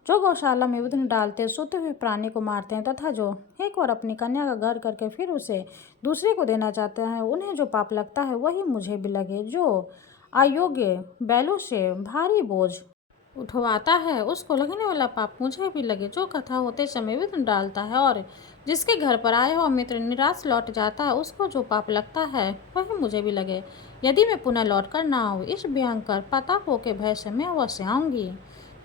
जो गौशाला में विघ्न डालते सोते हुए प्राणी को मारते हैं तथा जो एक बार अपनी कन्या का घर करके फिर उसे दूसरे को देना चाहते हैं, उन्हें जो पाप लगता है वही मुझे भी लगे। जो अयोग्य बैलों से भारी बोझ उठवाता है उसको लगने वाला पाप मुझे भी लगे। जो कथा होते समय विघ्न डालता है और जिसके घर पर आया हुआ मित्र निराश लौट जाता है उसको जो पाप लगता है वही मुझे भी लगे। यदि मैं पुनः लौट कर ना आऊँ, इस भयंकर पातापों के भय से मैं अवश्य आऊँगी।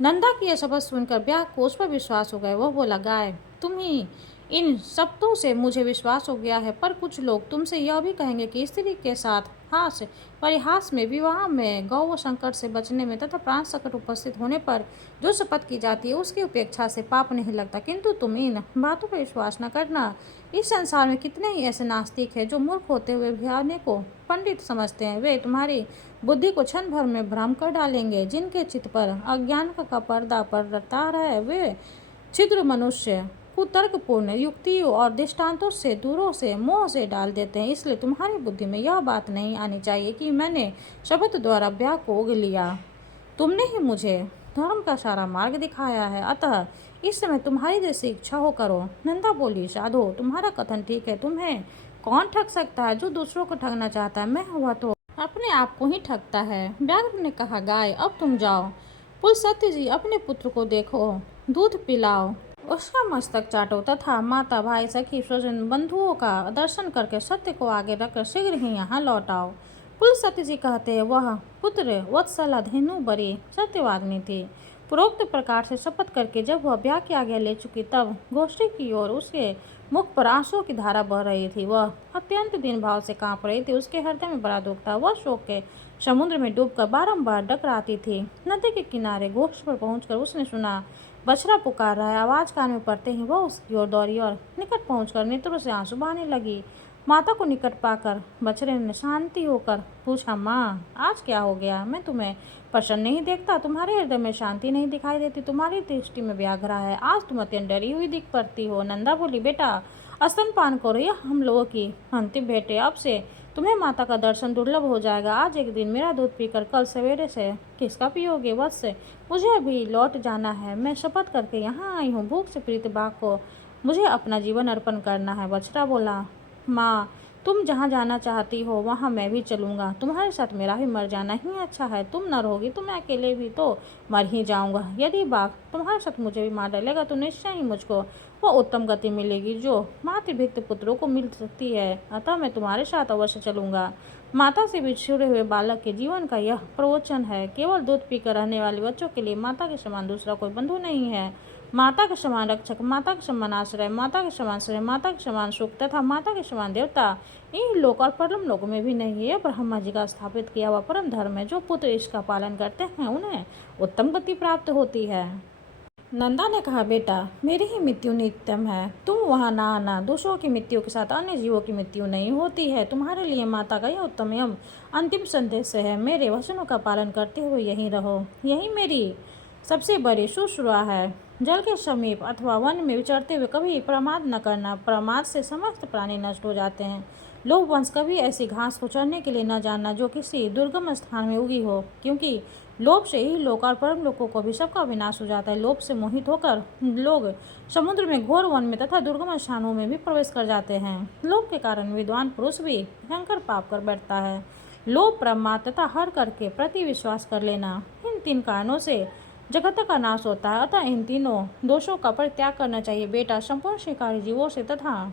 नंदा की यह शपथ सुनकर ब्याह को उस पर विश्वास हो गया। वह बोला, गाय, तुम ही इन शब्दों से मुझे विश्वास हो गया है, पर कुछ लोग तुमसे यह भी कहेंगे कि स्त्री के साथ हास परिहास में, विवाह में, गौ संकट से बचने में तथा प्राण संकट उपस्थित होने पर जो शपथ की जाती है उसकी उपेक्षा से पाप नहीं लगता। किंतु तुम इन बातों पर विश्वास न करना। इस संसार में कितने ही ऐसे नास्तिक हैं जो मूर्ख होते हुए भी आने को पंडित समझते हैं। वे तुम्हारी बुद्धि को क्षण भर में भ्रम कर डालेंगे। जिनके चित्त पर अज्ञान का पर्दा पड़ता है वे छिद्र मनुष्य कुतर्कपूर्ण युक्तियों और दृष्टांतों से दूरों से मोह से डाल देते हैं। इसलिए तुम्हारी बुद्धि में यह बात नहीं आनी चाहिए कि मैंने शपथ द्वारा ब्याह को उग लिया। तुमने ही मुझे धर्म का सारा मार्ग दिखाया है, अतः इस समय तुम्हारी जैसी इच्छा हो करो। नंदा बोली, साधो, तुम्हारा कथन ठीक है। तुम्हें कौन ठग सकता है जो दूसरों को ठगना चाहता है। मैं हुआ तो अपने आप को ही ठगता है। व्याघ्र ने कहा, गाय, अब तुम जाओ। पुलस्त्य जी, अपने पुत्र को देखो, दूध पिलाओ, उसका मस्तक चाटो तथा माता, भाई, सखी, स्वजन, बंधुओं का दर्शन करके सत्य को आगे रखकर शीघ्र ही यहाँ लौट आओ। पुलस्त्य जी कहते हैं, वह पुत्र वत्सला धेनु बड़ी सत्यवादिनी थी। पूर्वोक्त प्रकार से शपथ करके जब वह ब्याह की आज्ञा ले चुकी तब गोष्ठी की ओर उसके मुख पर आंसुओं की धारा बह रही थी। वह अत्यंत दीन भाव से कांप रही थी। उसके हृदय में बड़ा दुख था। वह शोक के समुद्र में डूबकर बारंबार डकराती थी। नदी के किनारे गोष्ठ पर पहुंचकर उसने सुना बछड़ा पुकार रहा है। आवाज कान में पड़ते ही वह उसकी ओर दौड़ी और निकट पहुंचकर नेत्रों से आंसू बहाने लगी। माता को निकट पाकर बछड़े ने शांति होकर पूछा, माँ, आज क्या हो गया। मैं तुम्हें प्रसन्न नहीं देखता, तुम्हारे हृदय में शांति नहीं दिखाई देती, तुम्हारी दृष्टि में व्याघ्र है, आज तुम अत्यंत डरी हुई दिख पड़ती हो। नंदा बोली, बेटा, स्तनपान करो, यह हम लोगों की अंतिम भेंट है। अब से तुम्हें माता का दर्शन दुर्लभ हो जाएगा। आज एक दिन मेरा दूध पीकर कल सवेरे से किसका पियोगे। वत्स, मुझे अभी लौट जाना है। मैं शपथ करके यहाँ आई हूँ। भूख से पीड़ित बाघ को मुझे अपना जीवन अर्पण करना है। बछड़ा बोला, माँ, तुम जहाँ जाना चाहती हो वहाँ मैं भी चलूँगा। तुम्हारे साथ मेरा भी मर जाना ही अच्छा है। तुम न रहोगी तो मैं अकेले भी तो मर ही जाऊँगा। यदि बाघ तुम्हारे साथ मुझे भी मार डालेगा तो निश्चय ही मुझको वह उत्तम गति मिलेगी जो मातृभिक्त पुत्रों को मिल सकती है। अतः मैं तुम्हारे साथ अवश्य चलूँगा। माता से बिछड़े हुए बालक के जीवन का यह प्रवचन है। केवल दूध पीकर रहने वाले बच्चों के लिए माता के समान दूसरा कोई बंधु नहीं है। माता के समान रक्षक, माता के समान आश्रय, माता के समान श्रेय, माता के समान सुख तथा माता के समान देवता इन लोक और परम लोक में भी नहीं है। यह ब्रह्मा जी का स्थापित किया हुआ परम धर्म है। जो पुत्र इसका पालन करते हैं उन्हें उत्तम गति प्राप्त होती है। नंदा ने कहा, बेटा मेरी ही मृत्यु नित्यम है, तुम वहाँ ना आना। दूसरों की मृत्यु के साथ अन्य जीवों की मृत्यु नहीं होती है। तुम्हारे लिए माता का यह उत्तम एवं अंतिम संदेश है। मेरे वचनों का पालन करते हुए यहीं रहो। यही मेरी सबसे बड़ी शुश्रूषा है। जल के समीप अथवा वन में विचरते हुए कभी प्रमाद न करना। प्रमाद से समस्त प्राणी नष्ट हो जाते हैं। लोभ वंश कभी ऐसी घास को चढ़ने के लिए न जाना जो किसी दुर्गम स्थान में उगी हो, क्योंकि लोभ से ही लोक और परम लोकों को भी सबका विनाश हो जाता है। लोभ से मोहित होकर लोग समुद्र में, घोर वन में तथा दुर्गम स्थानों में भी प्रवेश कर जाते हैं। लोभ के कारण विद्वान पुरुष भी भयंकर पाप कर बैठता है। लोभ, प्रमाद तथा हर करके प्रति विश्वास कर लेना, इन 3 कारणों से जगत का नाश होता है। अतः इन तीनों दोषों का परित्याग करना चाहिए। बेटा, संपूर्ण शिकारी जीवों से तथा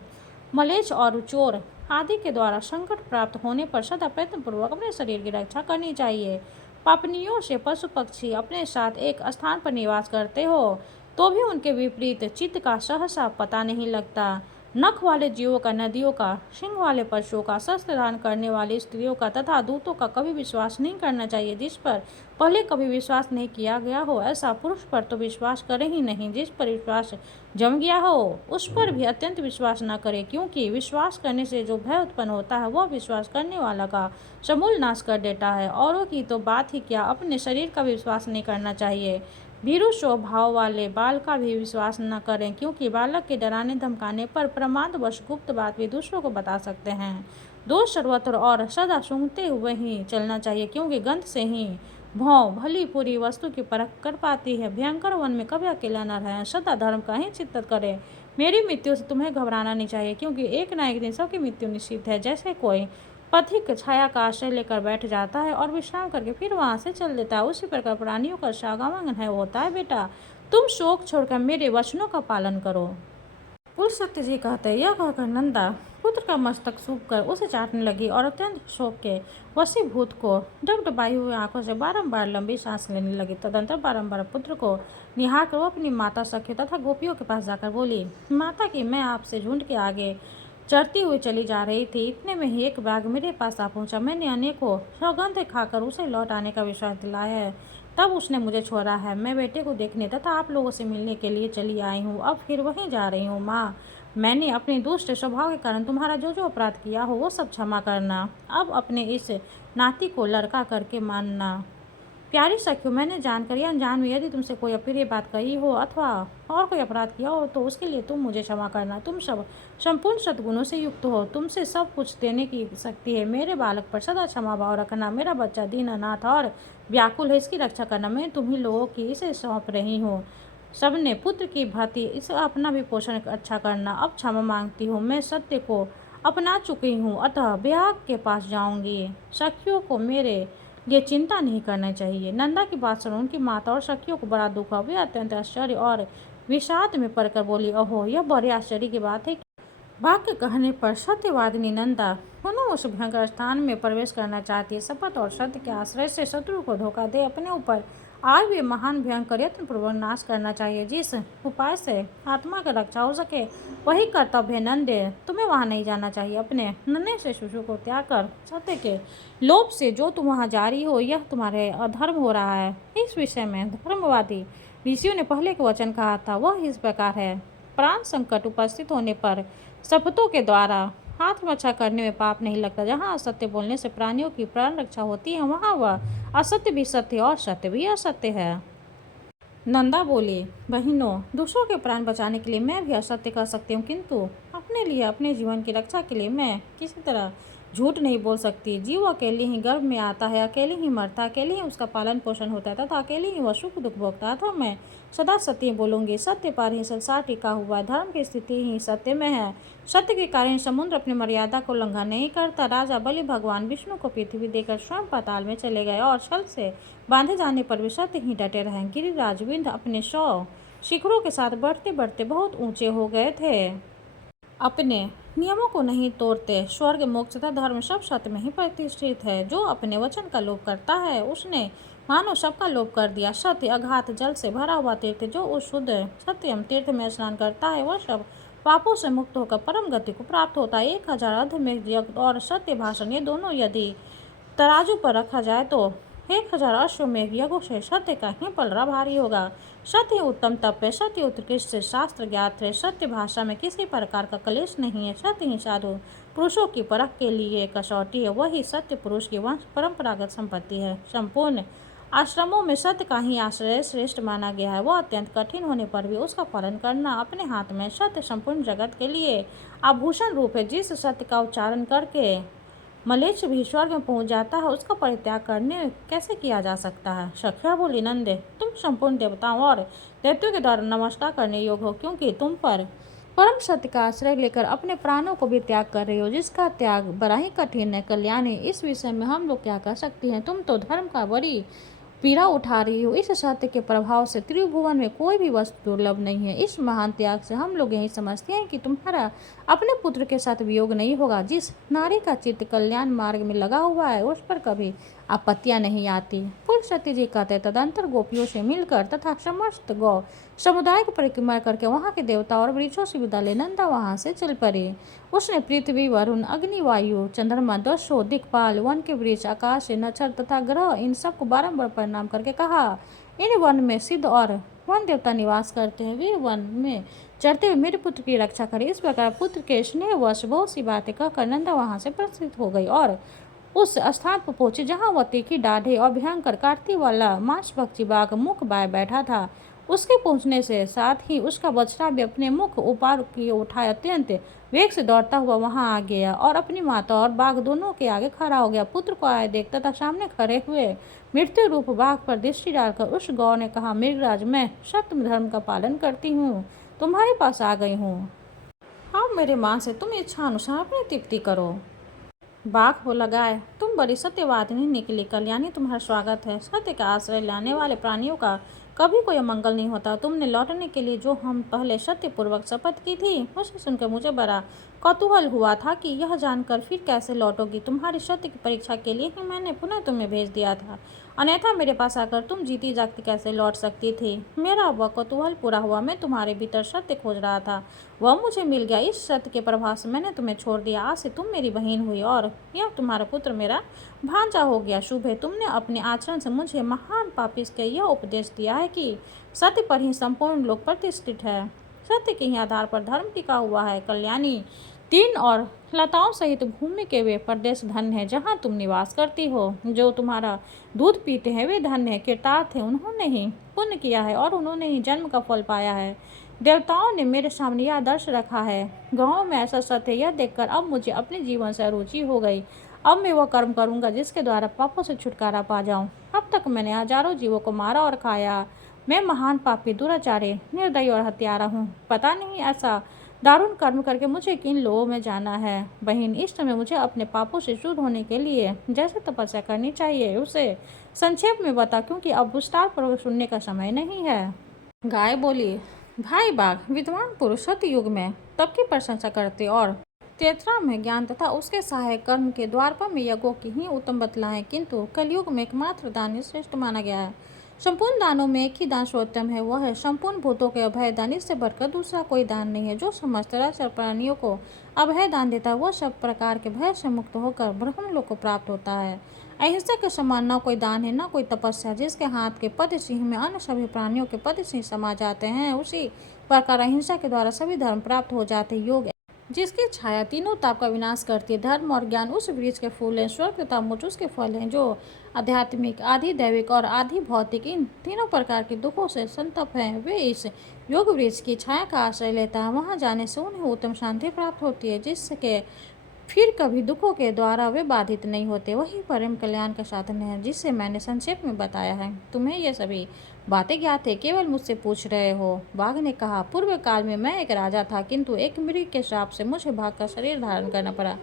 मलेच्छ और चोर आदि के द्वारा संकट प्राप्त होने पर सदा प्रयत्नपूर्वक अपने शरीर की रक्षा करनी चाहिए। पापनियों से पशु पक्षी अपने साथ एक स्थान पर निवास करते हो तो भी उनके विपरीत चित्त का सहसा पता नहीं लगता। नख वाले जीवों का, नदियों का, सिंह वाले पशुओं का, शस्त्र धारण करने वाली स्त्रियों का तथा दूतों का कभी विश्वास नहीं करना चाहिए। जिस पर पहले कभी विश्वास नहीं किया गया हो ऐसा पुरुष पर तो विश्वास करें ही नहीं। जिस पर विश्वास जम गया हो उस पर भी अत्यंत विश्वास न करें, क्योंकि विश्वास करने से जो भय उत्पन्न होता है वह विश्वास करने वाला का समूल नाश कर देता है। औरों की तो बात ही क्या, अपने शरीर का विश्वास नहीं करना चाहिए। भीरु स्वभाव वाले बाल का भी विश्वास न करें, क्योंकि बालक के डराने धमकाने पर प्रमादवश गुप्त बात भी दूसरों को बता सकते हैं। दोष सर्वत्र और सदा सूंघते हुए ही चलना चाहिए, क्योंकि गंध से ही भौं भली पूरी वस्तु की परख कर पाती है। भयंकर वन में कभी अकेला न रहें, सदा धर्म का ही चिंतन करें। मेरी मृत्यु से तुम्हें घबराना नहीं चाहिए, क्योंकि एक न एक दिन सबकी मृत्यु निश्चित है। जैसे कोई पथिक छाया का आश्रय लेकर बैठ जाता है और विश्राम करके फिर वहां से चल देता है, उसी प्रकार प्राणियों का आवागमन है होता है। बेटा, तुम शोक छोड़कर मेरे वचनों का पालन करो। पुलसत्य जी कहते हैं, यह कहकर नंदा पुत्र का मस्तक सूख कर उसे चाटने लगी और अत्यंत शोक के वशीभूत को डबडबाई हुई आंखों से बारंबार लंबी सांस लेने लगी। तदंतर बारंबार पुत्र को निहार कर वो अपनी माता, सखी तथा गोपियों के पास जाकर बोली, माता की मैं आपसे झुंड के आगे चढ़ती हुई चली जा रही थी। इतने में ही एक बाघ मेरे पास आ पहुंचा। मैंने अनेकों सौगंध खाकर उसे लौट आने का विश्वास दिलाया है, तब उसने मुझे छोड़ा है। मैं बेटे को देखने तथा आप लोगों से मिलने के लिए चली आई हूँ। अब फिर वहीं जा रही हूँ। माँ, मैंने अपने दुष्ट स्वभाव के कारण तुम्हारा जो जो अपराध किया हो वो सब क्षमा करना। अब अपने इस नाती को लड़का करके मानना। प्यारी सखियों, मैंने जानकर या अनजान में यदि तुमसे कोई अप्रिय बात कही हो अथवा और कोई अपराध किया हो तो उसके लिए तुम मुझे क्षमा करना। तुम सब संपूर्ण सद्गुणों से युक्त हो, तुमसे सब कुछ देने की शक्ति है। मेरे बालक पर सदा क्षमा भाव रखना। मेरा बच्चा दीन अनाथ और व्याकुल है, इसकी रक्षा करना। मैं तुम्ही लोगों की इसे सौंप रही हूँ। सबने पुत्र की भांति इसे अपना भी पोषण अच्छा करना। अब क्षमा मांगती हूँ, मैं सत्य को अपना चुकी हूँ, अतः व्याग के पास जाऊंगी। सखियों को मेरे लिए चिंता नहीं करना चाहिए। नंदा की बात सुन उनकी माता और सखियों को बड़ा दुख हुआ। वे अत्यंत आश्चर्य और विषाद में पड़कर बोली, ओहो, यह बड़े आश्चर्य की बात है। वाक्य कहने पर सत्यवादिनी नंदा पुनः उस भयंकर स्थान में प्रवेश करना चाहती है। शपथ और सत्य के आश्रय से शत्रु को धोखा दे अपने ऊपर आज भी महान भयंकर यत्न पूर्वक नाश करना चाहिए। जिस उपाय से आत्मा की रक्षा हो सके वही कर्तव्य है। नंदे, तुम्हें वहां नहीं जाना चाहिए। अपने नन्हे से शिशु को त्याग कर सत्य के लोभ से जो तुम वहां जा रही हो यह तुम्हारे अधर्म हो रहा है। इस विषय में धर्मवादी ऋषियों ने पहले के वचन कहा था, वह इस प्रकार है, प्राण संकट उपस्थित होने पर शपथों के द्वारा आत्मरक्षा करने में पाप नहीं लगता। जहाँ असत्य बोलने से प्राणियों की प्राण रक्षा होती है वहाँ वह असत्य भी सत्य और सत्य भी असत्य है। नंदा बोली, बहनों, दूसरों के प्राण बचाने के लिए मैं भी असत्य कर सकती हूँ, किंतु अपने लिए, अपने जीवन की रक्षा के लिए मैं किसी तरह झूठ नहीं बोल सकती। जीव अकेले ही गर्भ में आता है, अकेले ही मरता, अकेले ही उसका पालन पोषण होता है तथा अकेले ही वह सुख दुख भोगता है। तो मैं सदा सत्य बोलूंगी, सत्य पर ही संसार टिका हुआ है, धर्म की स्थिति ही सत्य में है। सत्य के कारण समुद्र अपनी मर्यादा को उल्लंघन नहीं करता। राजा बलि भगवान विष्णु को पृथ्वी देकर स्वयं पाताल में चले गए और छल से बांधे जाने पर भी सत्य ही डटे रहे। गिरिराज विंध्य अपने 100 शिखरों के साथ बढ़ते बढ़ते बहुत ऊंचे हो गए थे। अपने नियमों को नहीं तोड़ते। स्वर्ग मोक्ष तथा धर्म सब सत्य में ही प्रतिष्ठित है। जो अपने वचन का लोभ करता है उसने मानो सबका लोभ कर दिया। सत्य अघात जल से भरा हुआ तीर्थ, जो उस शुद्ध सत्यम तीर्थ में स्नान करता है वह सब पापों से मुक्त होकर परम गति को प्राप्त होता है। 1000 अधमेघ यज्ञ और सत्य भाषण, ये दोनों यदि तराजू पर रखा जाए तो 1000 अश्वमेघ यज्ञों से सत्य का ही पलड़ा भारी होगा। सत्य उत्तम तप है, सत्य उत्कृष्ट शास्त्र ज्ञात है, सत्य भाषा में किसी प्रकार का क्लेश नहीं है। सत्य ही साधु पुरुषों की परख के लिए कसौटी है, वही सत्य पुरुष की वंश परंपरागत संपत्ति है। संपूर्ण आश्रमों में सत्य का ही आश्रय श्रेष्ठ माना गया है। वह अत्यंत कठिन होने पर भी उसका पालन करना अपने हाथ में। सत्य संपूर्ण जगत के लिए आभूषण रूप है। जिस सत्य का उच्चारण करके मलेच्छ भी स्वर्ग में पहुंच जाता है, उसका परित्याग करने कैसे किया जा सकता है। सखिया बोली, नंदे तुम संपूर्ण देवताओं और दैत्यों के द्वारा नमस्कार करने योग्य हो, क्योंकि तुम पर परम सत्य का आश्रय लेकर अपने प्राणों को भी त्याग कर रहे हो, जिसका त्याग बड़ा ही कठिन है। कल्याणी, इस विषय में हम लोग क्या कर सकते हैं? तुम तो धर्म का बड़ी पीड़ा उठा रही हो। इस सत्य के प्रभाव से त्रिभुवन में कोई भी वस्तु दुर्लभ नहीं है। इस महान त्याग से हम लोग यही समझते हैं कि तुम्हारा अपने पुत्र के साथ वियोग नहीं होगा। जिस नारी का चित्त कल्याण मार्ग में लगा हुआ है उस पर कभी आपत्तियां नहीं आती। पूर्व सत्य जी कहते, तदंतर गोपियों से मिलकर तथा समस्त गौ समुदाय की परिक्रमा करके वहां के देवता और वृक्षों से विदा ले नंदा वहां से चल पड़े। उसने पृथ्वी, वरुण, अग्नि, वायु, चंद्रमा, दसों दिक्पाल, वन के वृक्ष, आकाश, नक्षत्र तथा ग्रह, इन सबको बारंबार प्रणाम करके कहा, इन वन में सिद्ध और वन देवता निवास करते हैं, वे वन में चढ़ते हुए मेरे पुत्र की रक्षा करें। इस प्रकार पुत्र के स्नेहवश बहुत सी बातें कहकर नंदा वहां से प्रस्थित हो गई और उस स्थान पर पहुंची जहां वह तीखी दाढ़ी और भयंकर काटती वाला मांसभक्षी बाघ मुख बाय बैठा था। उसके पहुंचने से साथ ही उसका बछड़ा भी अपने मुख ऊपर किए उठाए अत्यंत वेग से दौड़ता हुआ वहां आ गया और अपनी माता और बाघ दोनों के आगे खड़ा हो गया। पुत्र को आए देखता था सामने खड़े हुए मृत्यु रूप बाघ पर दृष्टि डालकर उस गौ ने कहा, मृगराज, मैं सत्य धर्म का पालन करती हूँ, तुम्हारे पास आ गई हूँ। अब मेरे माँ से तुम इच्छा अनुसार अपनी तृप्ति करो। बाघ बोला, गाय, तुम बड़ी सत्यवादिनी निकली। कल्याणी, तुम्हारा स्वागत है। सत्य का आश्रय लाने वाले प्राणियों का कभी कोई मंगल नहीं होता। तुमने लौटने के लिए जो हम पहले सत्यपूर्वक शपथ की थी, उसे सुनकर मुझे बड़ा कौतूहल हुआ था कि यह जानकर फिर कैसे लौटोगी। तुम्हारी सत्य की परीक्षा के लिए ही मैंने पुनः तुम्हें भेज दिया था, अन्यथा मेरे पास आकर तुम जीती जागती कैसे लौट सकती थी। मेरा वह कौतूहल पूरा हुआ। मैं तुम्हारे भीतर सत्य खोज रहा था, वह मुझे मिल गया। इस सत्य के प्रभाव से मैंने तुम्हें छोड़ दिया। आज से तुम मेरी बहन हुई और यह तुम्हारा पुत्र मेरा भांजा हो गया। शुभ है, तुमने अपने आचरण से मुझे महान पापी के यह उपदेश दिया है कि सत्य पर ही संपूर्ण लोक प्रतिष्ठित है, सत्य के ही आधार पर धर्म टिका हुआ है। कल्याणी, तीन और लताओं सहित भूमि के वे प्रदेश धन्य है जहाँ तुम निवास करती हो। जो तुम्हारा दूध पीते हैं वे धन्य है। कृतार्थ है, उन्होंने ही पुण्य किया है और उन्होंने ही जन्म का फल पाया है। देवताओं ने मेरे सामने यह आदर्श रखा है। गाँव में ऐसा सत्य यह देखकर अब मुझे अपने जीवन से रुचि हो गई। अब मैं वह कर्म करूंगा जिसके द्वारा पापों से छुटकारा पा जाऊं। अब तक मैंने हजारों जीवों को मारा और खाया। मैं महान पापी, दुराचारी, निर्दयी और हत्यारा हूँ। पता नहीं ऐसा दारुण कर्म करके मुझे किन लोगों में जाना है। बहन, इस समय मुझे अपने पापों से शुद्ध होने के लिए जैसे तपस्या करनी चाहिए उसे संक्षेप में बता, क्योंकि अब विस्तार पूर्वक सुनने का समय नहीं है। गाय बोली, भाई बाघ, विद्वान पुरुष सतयुग में तप की प्रशंसा करते और त्रेता में ज्ञान तथा उसके सहायक कर्म के द्वार पर में यज्ञों की ही उत्तम बतलाएं, किंतु कलयुग में एकमात्र दान ही श्रेष्ठ माना गया है। संपूर्ण दानों में एक ही दान सर्वोत्तम है, वह है संपूर्ण भूतों के अभय दान। इससे बढ़कर दूसरा कोई दान नहीं है। जो समस्त चराचर प्राणियों को अभय दान देता है वह सब प्रकार के भय से मुक्त होकर ब्रह्म लोक को प्राप्त होता है। अहिंसा के समान न कोई दान है न कोई तपस्या। जिसके हाथ के पद सिंह में अन्य सभी प्राणियों के पद सिंह समा जाते हैं, उसी प्रकार अहिंसा के द्वारा सभी धर्म प्राप्त हो जाते। योग जिसकी छाया तीनों ताप का विनाश करती है। धर्म और ज्ञान उस वृक्ष के फूल हैं, स्वर्ग तथा मोक्ष उसके फल हैं। जो आध्यात्मिक, आधि दैविक और आधि भौतिक इन तीनों प्रकार के दुखों से संतप्त हैं, वे इस योग वृक्ष की छाया का आश्रय लेता है। वहां जाने से उन्हें उत्तम शांति प्राप्त होती है, जिसके फिर कभी दुखों के द्वारा वे बाधित नहीं होते। वही परम कल्याण का साधन है जिसे मैंने संक्षेप में बताया है। तुम्हें ये सभी बातें ज्ञात है, केवल मुझसे पूछ रहे हो। बाघ ने कहा, पूर्व काल में मैं एक राजा था, किंतु एक मृग के श्राप से मुझे भाग का शरीर धारण करना पड़ा।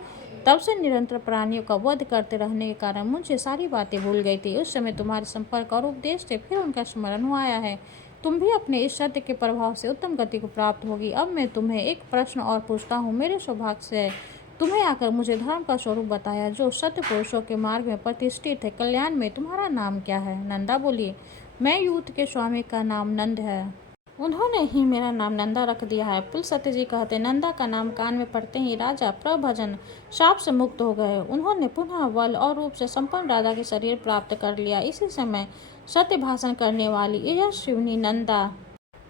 तब से निरंतर प्राणियों का वध करते रहने के कारण मुझे सारी बातें भूल गई थी। उस समय तुम्हारे संपर्क और उपदेश से फिर उनका स्मरण हुआ आया है। तुम भी अपने इस सत्य के प्रभाव से उत्तम गति को प्राप्त होगी। अब मैं तुम्हें एक प्रश्न और पूछता हूँ। मेरे सौभाग्य से तुम्हें आकर मुझे धर्म का स्वरूप बताया जो सत्य पुरुषों के मार्ग में प्रतिष्ठित है। कल्याण में तुम्हारा नाम क्या है? नंदा बोली, मैं यूथ के स्वामी का नाम नंद है। उन्होंने ही मेरा नाम नंदा रख दिया है। पुल सत्य जी कहते, नंदा का नाम कान में पड़ते ही राजा प्रभजन शाप से मुक्त हो गए। उन्होंने पुनः बल और रूप से संपन्न राजा के शरीर प्राप्त कर लिया। इसी समय सत्य भाषण करने वाली यशस्विनी नंदा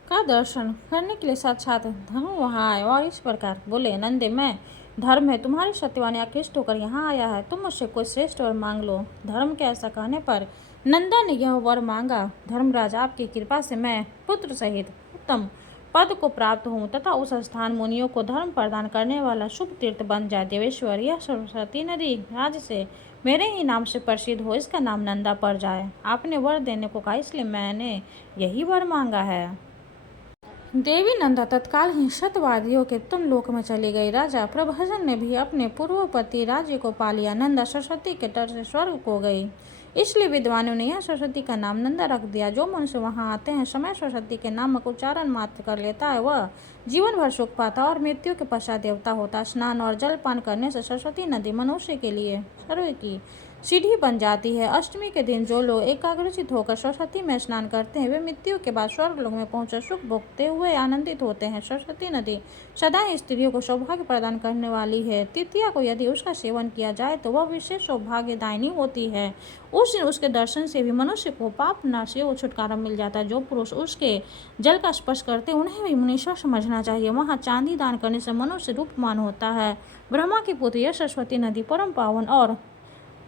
का दर्शन करने के लिए साक्षात धर्म वहाँ आए और इस प्रकार बोले, नंदे, मैं धर्म है तुम्हारी सत्यवाणी आकृष्ट होकर यहाँ आया है। तुम मुझसे कोई श्रेष्ठ वर मांग लो। धर्म के ऐसा कहने पर नंदा ने यह वर मांगा, धर्मराज, आपकी कृपा से मैं पुत्र सहित उत्तम पद को प्राप्त हूँ तथा उस स्थान मुनियों को धर्म प्रदान करने वाला शुभ तीर्थ बन जाए। देवेश्वर, यह सरस्वती नदी राज्य से मेरे ही नाम से प्रसिद्ध हो, इसका नाम नंदा पड़ जाए। आपने वर देने को कहा, इसलिए मैंने यही वर मांगा है। देवी नंदा तत्काल ही सत्यवादियों के तुम लोक में चली गई। राजा प्रभजन ने भी अपने पूर्वपति राज्य को पा लिया। नंदा सरस्वती के तट से स्वर्ग को गई, इसलिए विद्वानों ने यह सरस्वती का नाम नंदा रख दिया। जो मनुष्य वहां आते हैं समय सरस्वती के नाम का उच्चारण मात्र कर लेता है, वह जीवन भर सुख पाता और मृत्यु के पश्चात देवता होता। स्नान और जलपान करने से सरस्वती नदी मनुष्य के लिए स्वर्ग की सीढ़ी बन जाती है। अष्टमी के दिन जो लोग एकाग्रचित होकर सरस्वती में स्नान करते हैं, वे मृत्यु के बाद स्वर्ग लोक में पहुंचकर सुख भोगते हुए आनंदित होते हैं। सरस्वती नदी सदा ही स्त्रियों को सौभाग्य प्रदान करने वाली है। तृतीया को यदि उसका सेवन किया जाए तो वह विशेष सौभाग्यदायिनी होती है। उस दिन उसके दर्शन से भी मनुष्य को पाप नाश से छुटकारा मिल जाता है। जो पुरुष उसके जल का स्पर्श करते उन्हें भी मुनीश्वर समझना चाहिए। वहाँ चांदी दान करने से मनुष्य रूपमान होता है। ब्रह्मा की पुत्र यह सरस्वती नदी परम पावन और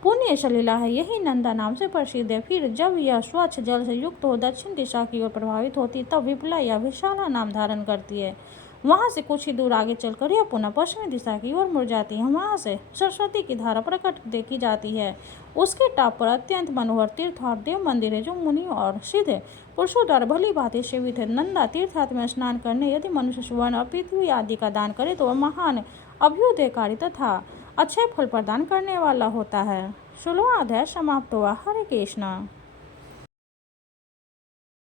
पुण्य सलीला है, यही नंदा नाम से प्रसिद्ध है। फिर जब यह स्वच्छ जल से युक्त हो दक्षिण दिशा की ओर प्रभावित होती, तब विपुला या विशाला नाम धारण करती है। वहाँ से कुछ ही दूर आगे चलकर यह पुनः पश्चिमी दिशा की ओर मुड़ जाती है। वहाँ से सरस्वती की धारा प्रकट देखी जाती है। उसके टाप पर अत्यंत मनोहर तीर्थ और देव मंदिर है, जो मुनियों और सिद्ध पुरुषों द्वारा भली भांति सेवित है। नंदा तीर्थयात्र में स्नान करने यदि मनुष्य सुवर्ण और पृथ्वी आदि का दान करे तो वह महान अभ्युदयकारी तथा अच्छे फल प्रदान करने वाला होता है। 16वां अध्याय समाप्त हुआ। हरे कृष्णा।